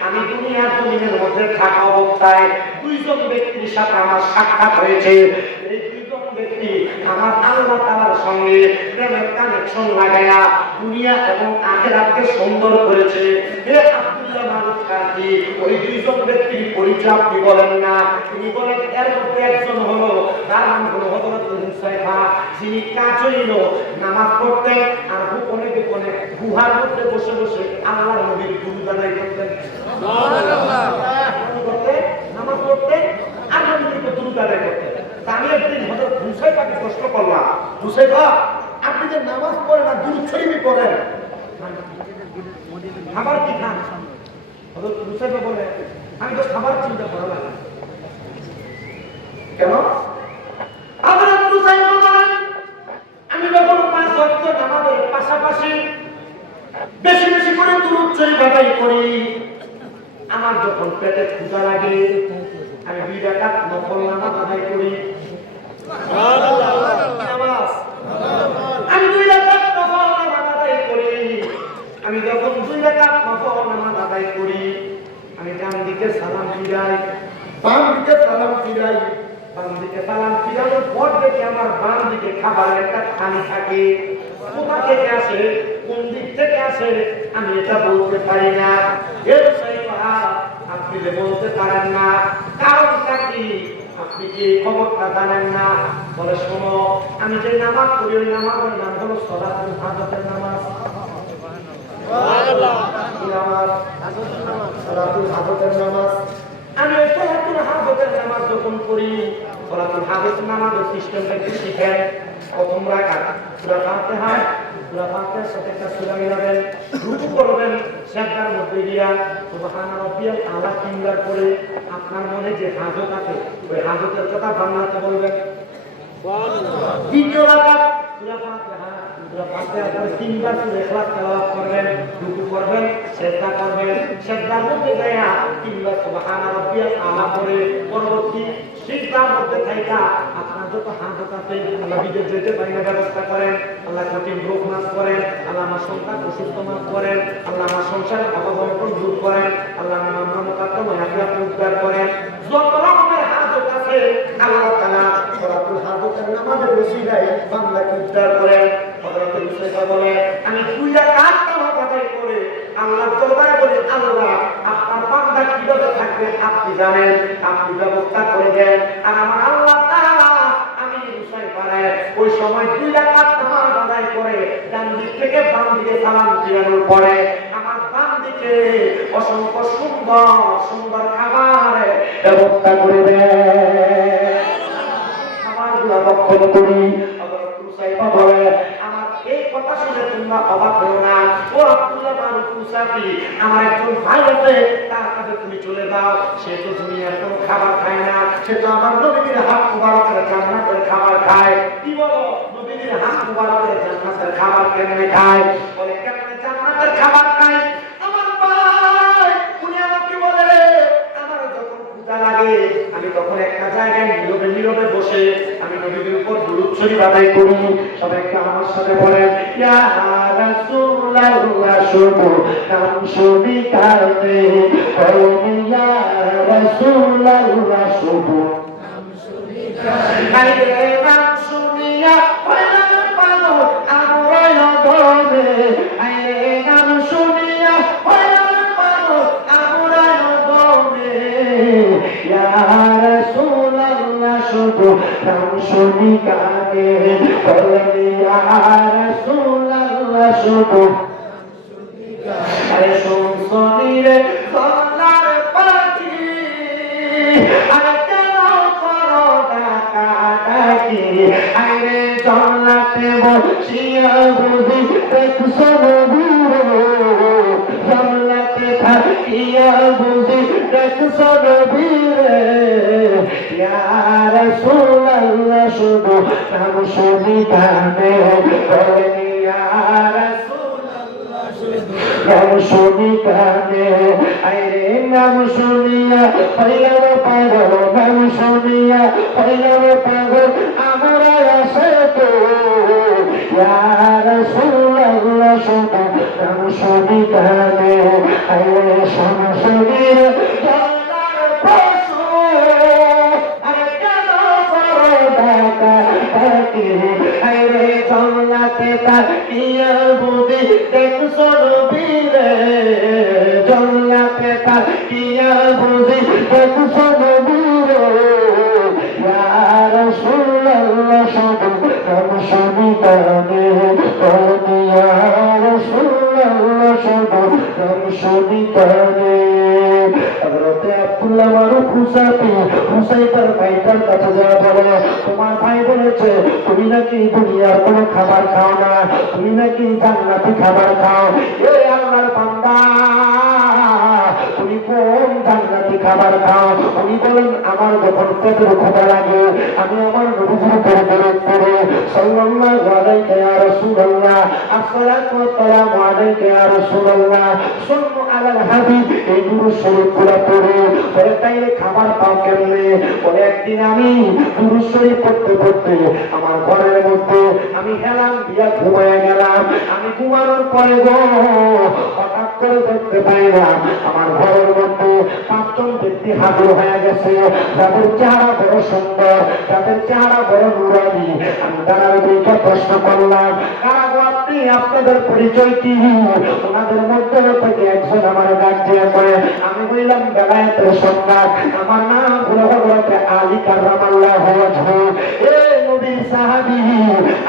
আমি দুনিয়ার জমিনের মধ্যে থাকা অবস্থায় দুইজন ব্যক্তির সাথে আমার সাক্ষাৎ হয়েছে। এই দুইজন ব্যক্তি আমার আল্লাহ তাআলার সঙ্গে প্রেমের কানেকশন লাগায়া দুনিয়া এবং আখিরাতকে সুন্দর করেছে। হে আব্দুল্লাহ মারুফ কারকি, ওই দুইজন ব্যক্তির পরিচয় আপনি বলেন না? তিনি বলেন, এর মধ্যে একজন হলো, তার নাম হলো হযরত হুসাইফা, যিনি কাজইল নামাজ পড়তেন আর গোপনে গোপনে গুহার মধ্যে বসে বসে আল্লাহর নবীর দুরূদ আদায় করতেন। সুবহানাল্লাহ। নামাজ পড়তেন আর নবীর দুরূদ আদায় করতেন। আমি একদিন হযরত হুসাইফাকে প্রশ্ন করলাম, হুসাইফা, আপনি যে নামাজ পড়েন আর দুরূদ শরীফ পড়েন, খাবার কি খান? হযরত হুসাইফা বলে, আমি তো খাবার চিন্তা করা লাগে। কেন? হযরত হুসাইফা বলেন, আমি যখন 5 ওয়াক্ত নামাজের পাশাপাশি বেশি বেশি করে দুরূদ শরীফ আদায় করি, আমার যখন পেটে ক্ষুধা লাগে আমি 2 রাকাত নফল নামাজ আদায় করি। সুবহানাল্লাহ। নামাজ আমি 2 রাকাত নফল নামাজ আদায় করি। আমি যখন 2 রাকাত নফল নামাজ আদায় করি, আমি ডান দিকে সালাম ফিরাই, বাম দিকে সালাম ফিরাই, বাম দিকে সালাম ফিরানোর পর দেখি আমার বাম দিকে খাবারের একটা থালি থাকে। কোথা থেকে আসে, কোন দিক থেকে আসে আমি এটা বলতে পারি না। এর সাইফা, আপনি যে বলতে পারেন না, কারণটা কি? আপনি কি খবরটা জানেন না? বলে, শোনো, আমি যে নামাজ পড়ি ওই নামাজের নাম হলো সালাতুল হাজাতের নামাজ। কি নামাজ? সলাতুল হাজতের নামাজ। আমি সলাতুল হাজতের নামাজ যখন করি, সলাতুল হাজত নামাজের সিস্টেমটা একটু শিখেন। প্রথম রাকাত সূরা ফাতিহা, সূরা ফাতিহার সাথে একটা সূরা মিলাবেন, রুকু করবেন, সিজদার মধ্যে গিয়া সুবহানা রাব্বিয়াল আলা তিনবার করে আপনার মনে যে হাজত আছে ওই হাজতের কথা বাংলাতে বলবেন। দ্বিতীয় রাকাত সূরা ফাতিহা, সূরা ফাতিহার পরে তিনবার সূরা ইখলাস তেলাওয়াত করবেন, রুকু করবেন, সিজদা করবেন, সিজদার মধ্যে যায়া তিনবার সুবহানা রাব্বিয়াল আলা করে পরবর্তী সিজদার মধ্যে থাইকা আপনার যত হাজত আছে আল্লাহ বিদেশ যেতে পারি না ব্যবস্থা করেন, আল্লাহ কঠিন রোগ মাফ করেন, আল্লাহ আমার সন্তান অসুস্থ মাফ করেন, আল্লাহ আমার সংসারের অভাব দূর করেন, আল্লাহ আমার মনোকামনা হাদিয়াত উদ্ধার করেন। যত রকমের হাজত আছে আল্লাহ তাআলা সলাতুল হাজতের নামাজের ওসিলায় বান্দাকে উদ্ধার করেন। হযরত মুসাইবা বলে আমি দুই রাকাত নামাজ আদায় করে আল্লাহর দরবারে বলি, আল্লাহ আপনার বান্দা কিভাবে থাকবে আপনি জানেন, আপনি ব্যবস্থা করে দেন। আর আমার আল্লাহ তাআলা আমি মুসাইবারে ওই সময় দুই রাকাত নামাজ আদায় করে ডান দিক থেকে বাম দিকে সালাম ফিরানোর পরে আমার বাম দিকে অসংখ্য সুন্দর সুন্দর খাবারের ব্যবস্থা করে দেন। খাবারগুলো ভক্ষণ করি। হযরত মুসাইবা বলে আমার এই কথা শুনে তোমরা অবাক হও না, ও আব্দুল্লাহ মারুফ মুসাফি, আমার একজন ভাই আছে, তার কাছে তুমি চলে যাও, সে তো দুনিয়ার কোনো খাবার খায় না, সে তো আমার নবীর হাত মুবারকের জান্নাতের খাবার খায়। কি বলো, নবীর হাত মুবারকের জান্নাতের খাবার কেমনে খায়? বলে কেমনে জান্নাতের খাবার খায়? আমার ভাই উনি আমাকে বলে আমার যখন ক্ষুধা লাগে আমি তখন একটা জায়গায় নীরবে নীরবে বসে আমি নবীর উপর দুরূদ শরীফ আদায় করি। সবাই একটু আমার সাথে বলেন, ইয়া রাসূলুল্লাহ শুধু নাম শুনি কারণে, ইয়া রাসূলুল্লাহ শুধু নাম শুনি কারণে, নাম শুনিয়া হইলাম পাগল আমরাই দমে, আইরে নাম শুনিয়া হইলাম পাগল আমরাই দমে, ইয়া রাসূলুল্লাহ শুধু নাম শুনি কানে, ইয়া রাসূলুল্লাহ শুধু আরে শুনি রে সোনার পাখি, আরে কেন করো ডাকাডাকি, আরে জন্নাতে বসিয়া বুঝি দেখছো নবীরে, জন্নাতে থাকিয়া বুঝি দেখছো নবীরে, ইয়া রাসূলুল্লাহ শুধু নাম শুনি কানে, ইয়া রাসূলুল্লাহ শুধু নাম শুনি কানে, আরে নাম শুনিয়া হইলাম পাগল, নাম শুনিয়া হইলাম পাগল আমরা আসে তো, ইয়া রাসূলুল্লাহ শুধু নাম শুনি কানে, আরে শুনি জান্নার পশু, আরে কেন করো ডাকাডাকি, আরে জান্নাতে তাকিয়া বুঝি দেখছো নবীরে, জান্নাতে তাকিয়া বুঝি দেখছো নবীরে, ইয়া রাসূলুল্লাহ শুধু নাম শুনি কানে, ইয়া রাসূলুল্লাহ শুধু নাম শুনি কানে। হযরত আব্দুল্লাহ মারুফ মুসাফি মুসাইবার ভাইটার কাছে যাওয়া বলে, তোমার ভাই বলেছে তুমি নাকি দুনিয়ার কোনো খাবার খাও না, তুমি নাকি জান্নাতি খাবার খাও। এ আল্লাহর বান্দা, তুমি কোন জান্নাতি খাবার খাও? উনি বলেন আমার যখন পেটের ক্ষুধা লাগে আমি আমার নবীর উপরে দরুদ পড়ি, সাল্লাল্লাহু আলাইহি ইয়া রাসূলুল্লাহ, আসসালাতু ওয়াসসালামু আলাইকা ইয়া রাসূলুল্লাহ, সাল্লু আলাল হাবিব, এই দুরূদ শরীফ পুরা পড়ে। বলে তাইলে খাবার পাও কেমনে? বলে একদিন আমি দুরূদ শরীফ পড়তে পড়তে আমার ঘরের মধ্যে আমি হেলাম দিয়া ঘুমায় গেলাম। আমি ঘুমানোর পরে গো হঠাৎ করে দেখতে পাইলাম আমার ঘরের মধ্যে পাঁচজন ব্যক্তি হাজির হয়ে গেছে, যাদের চেহারা বড় সুন্দর, যাদের চেহারা বড় নুরানি। আমি তার দিকে প্রশ্ন করলাম, কারা গো আপনি, আপনাদের পরিচয় কি? ওনাদের মধ্যে থেকে একজন আমার ডাক দিয়ে করে, আমি বললাম বেলায়েতের সন্তান, আমার নাম হযরত আলী কাররামাল্লাহু ওয়াজহু। এ নবীর সাহাবী,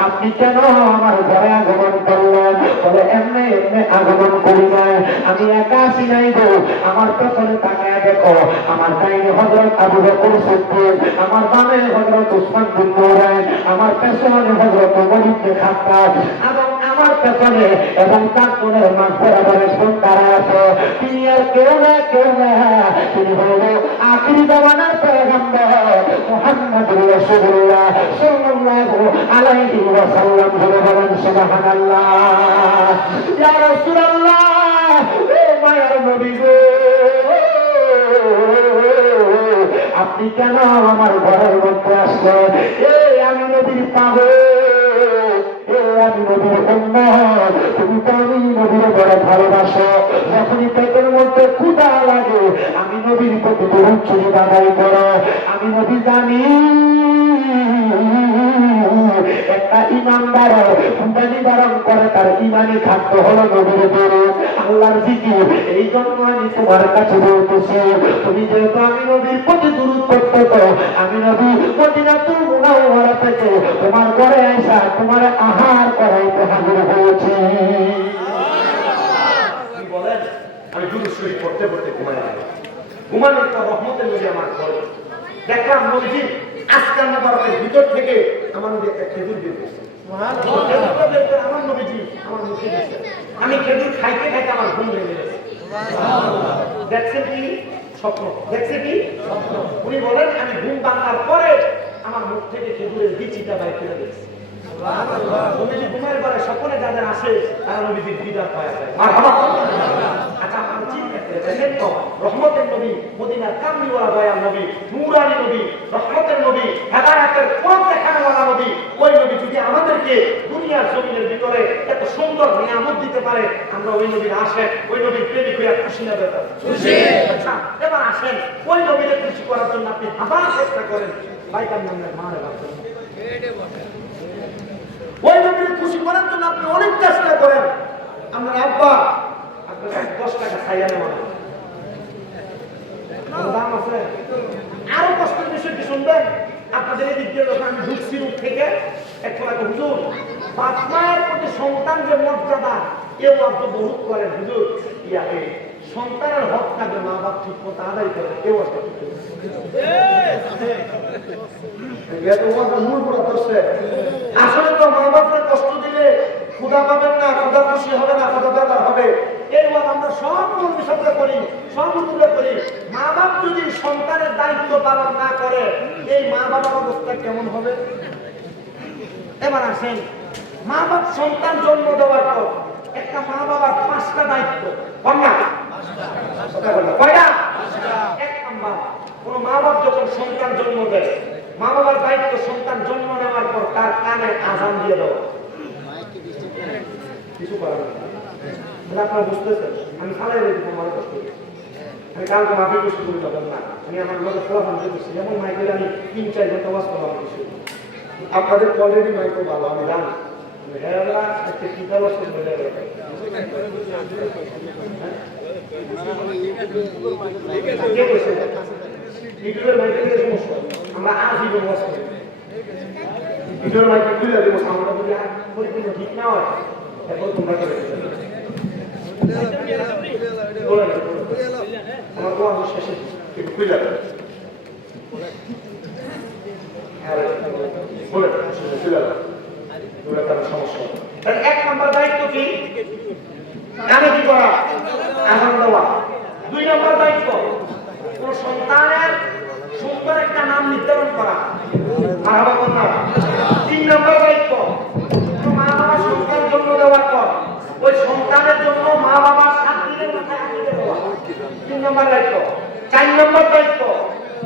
আপনি কেন আমার ঘরে আগমন করলেন? বলে এমনি এমনি আগমন করি নাই, আমি একা আসি নাই গো। আমার পেছনে তাকায় দেখো, আমার ডাইনে হযরত আবু বকর সিদ্দিক, আমার বামে হযরত উসমান বিন নূরাইন, আমার পেছনে হযরত ওমর ইবনে খাত্তাব, এবং আমার পেছনে এবং তার কোণের মাঝ বরাবর একজন দাঁড়ায় আছে। তিনি আর কেউ না, তিনি হলো আখিরি জামানার পয়গম্বর মুহাম্মদুর রাসূলুল্লাহ সাল্লাল্লাহু আলাইহি ওয়াসাল্লাম। বলেন সুবহানাল্লাহ। ইয়া রাসূলুল্লাহ, ও মায়ার নবী গো, আপনি কেন আমার ঘরের মধ্যে আসলেন? আমি নবীর পাগল, আমি নবীর উম্মত, তুমি তো আমি নবীর বড় ভালোবাসো। যখনই পেটের মধ্যে ক্ষুধা লাগে আমি নবীর প্রতি দরুদ শরীফ আদায় করো। আমি নবী জানি একটা ইমানদার ক্ষুধা নিবারণ করে, তার ইমানি খাদ্য হলো নবীর দরুদ, আল্লাহর জিকির। এই জন্য আমি তোমার কাছে বলতেছি, তুমি যেহেতু আমি নবীর প্রতি দরুদ করতেছো, আমি নবী মদিনাতুল মুনাওয়ারা থেকে তোমার ঘরে আইসা তোমার আহার করাইতে হাজির হয়েছি। বলেন আমি দুরূদ শরীফ পড়তে পড়তে ঘুমানোর পর রহমতের নবী আমার ঘরে দেখলাম নবীজি আজকাল মোবারকের ভিতর থেকে আমার নবী একটা খেজুর বের করছে। আমার নবীজি আমার মুখে দিয়েছে, আমি খেজুর খাইতে খাইতে আমার ঘুম ভেঙে গেছে। দেখছেন কি স্বপ্ন, দেখছে কি স্বপ্ন। উনি বলেন আমি ঘুম ভাঙার পরে আমার মুখ থেকে খেজুরের বিচিটা বাইর করে দিয়েছে। নবীজি ঘুমের পরে স্বপ্নে যাদের আসে তারা নবীজির দিদার পাওয়া যায়। আচ্ছা আপনি চিন্তা করে দেখেন তো, রহমতের নবী, মদিনার কামলিওয়ালা দয়াল নবী, নূরানী নবী, রহমতের নবী, হেদায়েতের পথ দেখানোওয়ালা নবী, ওই নবী যদি আমাদেরকে দুনিয়ার জমিনের ভিতরে এত সুন্দর নিয়ামত দিতে পারে, আমরা ওই নবীর আসেন, ওই নবীর প্রেমিক হইয়া খুশি না বেতার খুশি। আচ্ছা এবার আসেন, ওই নবীকে খুশি করার জন্য আপনি আবার চেষ্টা করেন ভাইকার নামের মারে বাচ্চা, ওই নবীকে খুশি করার জন্য আপনি অনেক চেষ্টা করেন। আপনার আব্বা আপনার 10 টাকা খাইয়া নেওয়া দাম আছে। আরো কষ্টের বিষয় কি শুনবেন? আপনাদের এদিক দিয়ে যখন আমি ঢুকছি রূপ থেকে এখন একটা হুজুর, বাপ মায়ের প্রতি সন্তান যে মর্যাদা কেউ আপনি বহুত করেন হুজুর, ইয়াকে সন্তানের হক থাকবে মা বাপ ঠিক মতো আদায় করে কেউ আসবে আসলে তো মা বাপকে কষ্ট দিলে ক্ষুধা পাবেন না, ক্ষুধা খুশি হবে না, ক্ষুধা বেকার হবে। এই ওয়াজ আমরা সব সাথে করি, সব তুলে করি। মা বাপ যদি সন্তানের দায়িত্ব পালন না করে এই মা বাবার অবস্থা কেমন হবে? এবার আসেন, মা বাপ সন্তান জন্ম দেওয়ার পর একটা মা বাবার 5টা দায়িত্ব, কন্যা কয়টা? 1 নাম্বার, কোন মা বাপ যখন সন্তান জন্ম দেয় মা বাবার দায়িত্ব সন্তান জন্ম নেওয়ার পর তার কানে আজান দিয়ে দেওয়া। কিছু করার আপনারা বুঝতেছেন, আমি ফালাই রেখে আমার কষ্ট, আমি কালকে মাফি করছি বলে যাবেন না, আমি আমার লোকের ফলাফল করছি এমন মাইকের আমি 3-4 ঘন্টা ওয়াজ করলাম কিছু। আপনাদের অলরেডি মাইকও ভালো আমি জানি, একটা টিকা ওয়াজ করতে আমরা আজীবন ওয়াজ করি, ভিডিওর মাইকে খুলে দেবো, আমরা যদি পরিপূর্ণ ঠিক না হয় এখন তোমরা করে আমার ওয়াজ শেষে একটু খুলে দেবে সমস্যা। 1 নাম্বার দায়িত্ব কি? কানে কি করা? আজান দেওয়া। 2 নাম্বার দায়িত্ব কোন সন্তানের সুন্দর একটা নাম নির্ধারণ করা। 3 নাম্বার দায়িত্ব মা বাবা সন্তান জন্ম দেওয়ার পর ওই সন্তানের জন্য মা বাবা 7 দিনের মাথায় আকিকা দেওয়া। 3 নাম্বার দায়িত্ব। 4 নাম্বার দায়িত্ব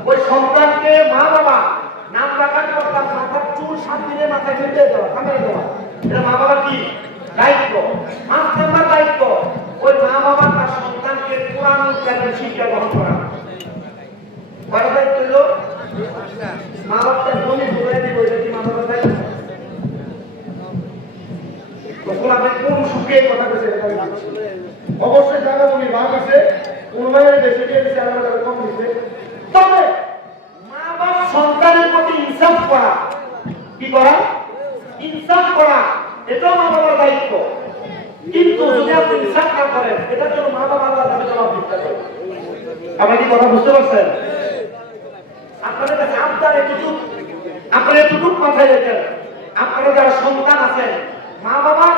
ওই সন্তানকে মা বাবা নাম রাখার পর তার মাথার চুল 7 দিনের মাথায় বেঁধে দেওয়া, কামিয়ে দেওয়া। এটা মা বাবার কি দায়িত্ব। 5 নাম্বার দায়িত্ব ওই মা বাবা তার সন্তানকে কোরআন কারিম শিক্ষা গ্রহণ করা। কয়টা দায়িত্ব হলো? মা বাবার বলি ঘুরে দিব, এটা কি মা বাবার দায়িত্ব? কোরআনে কোন সুখে কথা বলছে অবশ্যই জায়গা তুমি ভাগ আছে, কোন মায়ের বেশি দিয়েছে আর কম দিচ্ছে। তবে মা বাবা সন্তানের প্রতি ইনসাফ করা, কি করা? ইনসাফ করা, এটাও মা বাবার দায়িত্ব। কিন্তু যদি আপনি ইনসাফ না করেন, এটার জন্য মা বাবা আল্লাহর কাছে জবাব দিতে হবে। আপনি কি কথা বুঝতে পারছেন? আপনাদের কাছে আবদার এতটুকু, আপনারা এতটুকু মাথায় রেখেন, আপনারা যারা সন্তান আছেন, মা বাবার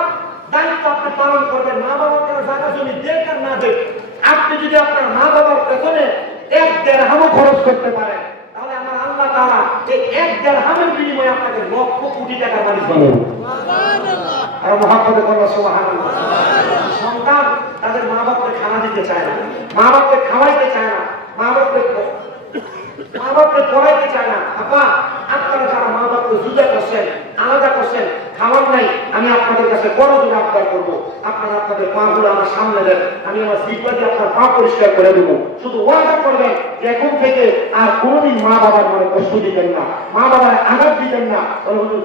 দায়িত্ব আপনি পালন করবেন। মা বাবার যারা জায়গা জমি দেখ আর না দেখ, আপনি যদি আপনার মা বাবার পেছনে 1-1.5 খরচ করতে পারেন, তাহলে আমার আল্লাহ তাআলা এই 1-1.5 বিনিময়ে আপনাকে লক্ষ কোটি টাকা মালিক বানাবেন। আর মহাপদে বলবো সুবহানাল্লাহ। সন্তান তাদের মা বাপকে খানা দিতে চায় না, মা বাপকে খাওয়াইতে চায় না, মা বাপকে পড়াইতে চায় না। আপা, আপনারা যারা মা বাপকে জুদা করছেন, আলাদা করছেন, খাওয়ার নাই, আমি আপনাদের কাছে বড় জোরে আবদার করবো, আপনারা আপনাদের পা গুলো আমার সামনে দেন, আমি আমার জিহ্বা দিয়ে আপনার পা পরিষ্কার করে দেবো। শুধু ওয়াদা করবেন যে এখন থেকে আর কোনোদিন মা বাবার মনে কষ্ট দিবেন না, মা বাবার আঘাত দিবেন না।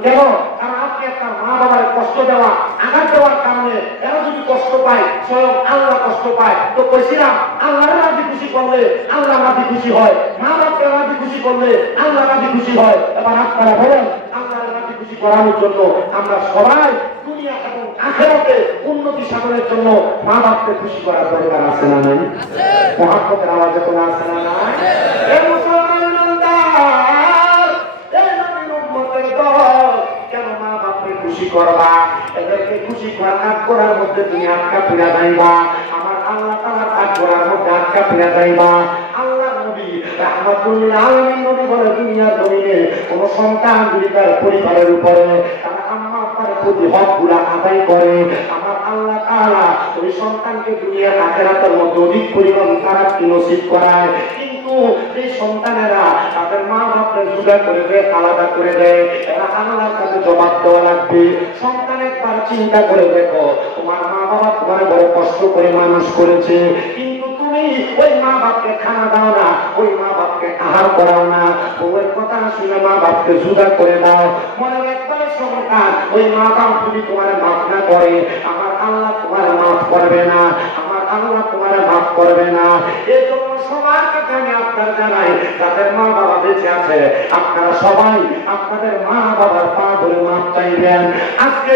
কেন? কারণ আপনি একটা মা বাবার কষ্ট দেওয়া, আঘাত দেওয়ার কারণে এরা যদি কষ্ট পায়, স্বয়ং আল্লাহ কষ্ট পায়। তো কইছিলাম, আল্লাহর রাজি খুশি করলে আল্লাহ রাজি খুশি হয়, মা বাপকে রাজি খুশি করলে আল্লাহ রাজি খুশি হয়। এবার আপনারা বলেন, আল্লাহর রাজি খুশি করানোর জন্য আমরা সবাই দুনিয়া এবং আখিরাতে উন্নতি সাধনের জন্য মা বাপকে খুশি করার দরকার আছে না নাই? মহাব্বতের আওয়াজে কোনো আছে না নাই? এ মুসলমান ইমানদার, এ নবীর উম্মতের দল, কেন মা বাপকে খুশি করবা? এদেরকে খুশি করার মধ্যে তুমি আটকা পড়ে যাইবা, আমার আল্লাহ তাআলার করার মধ্যে আটকা পড়ে যাইবা। আল্লাহ নবী রাহমাতুল আলামিন নবী বলে, দুনিয়ার জমিনে কোন সন্তান যদি তার পরিবারের উপরে তার আম্মা আব্বার প্রতি হকগুলা আদায় করে, আমার আল্লাহ তাআলা ওই সন্তানকে দুনিয়ার আখিরাতের মধ্যে অধিক পরিমাণ তারাক্কি নসিব করায়। কিন্তু এই সন্তানেরা তাদের মা বাপকে জুদা করে দেয়, আলাদা করে দেয়, এরা আল্লাহর কাছে জবাব দেওয়া লাগবে। সন্তান একবার চিন্তা করে দেখো, তোমার মা বাবা তোমার বড় কষ্ট করে মানুষ করেছে, কিন্তু তুমি ওই মা বাপকে খানা দাও না, ওই মা বাপকে আহার করাও না, ওই কথা শুনে মা বাপকে জুদা করে দাও। মনে একবারে সন্তান, ওই মা বাপ যদি তোমার মাফ না করে, আমার আল্লাহ তোমার মাফ করবে না, আমার আল্লাহ তোমার মাফ করবে না। এই জন্য সবার কাছে আমি আপনার জানাই, যাদের মা বাবা বেঁচে আছে, আপনারা সবাই আপনাদের মা বাবার পা ধরে মাফ চাইবেন। আজকে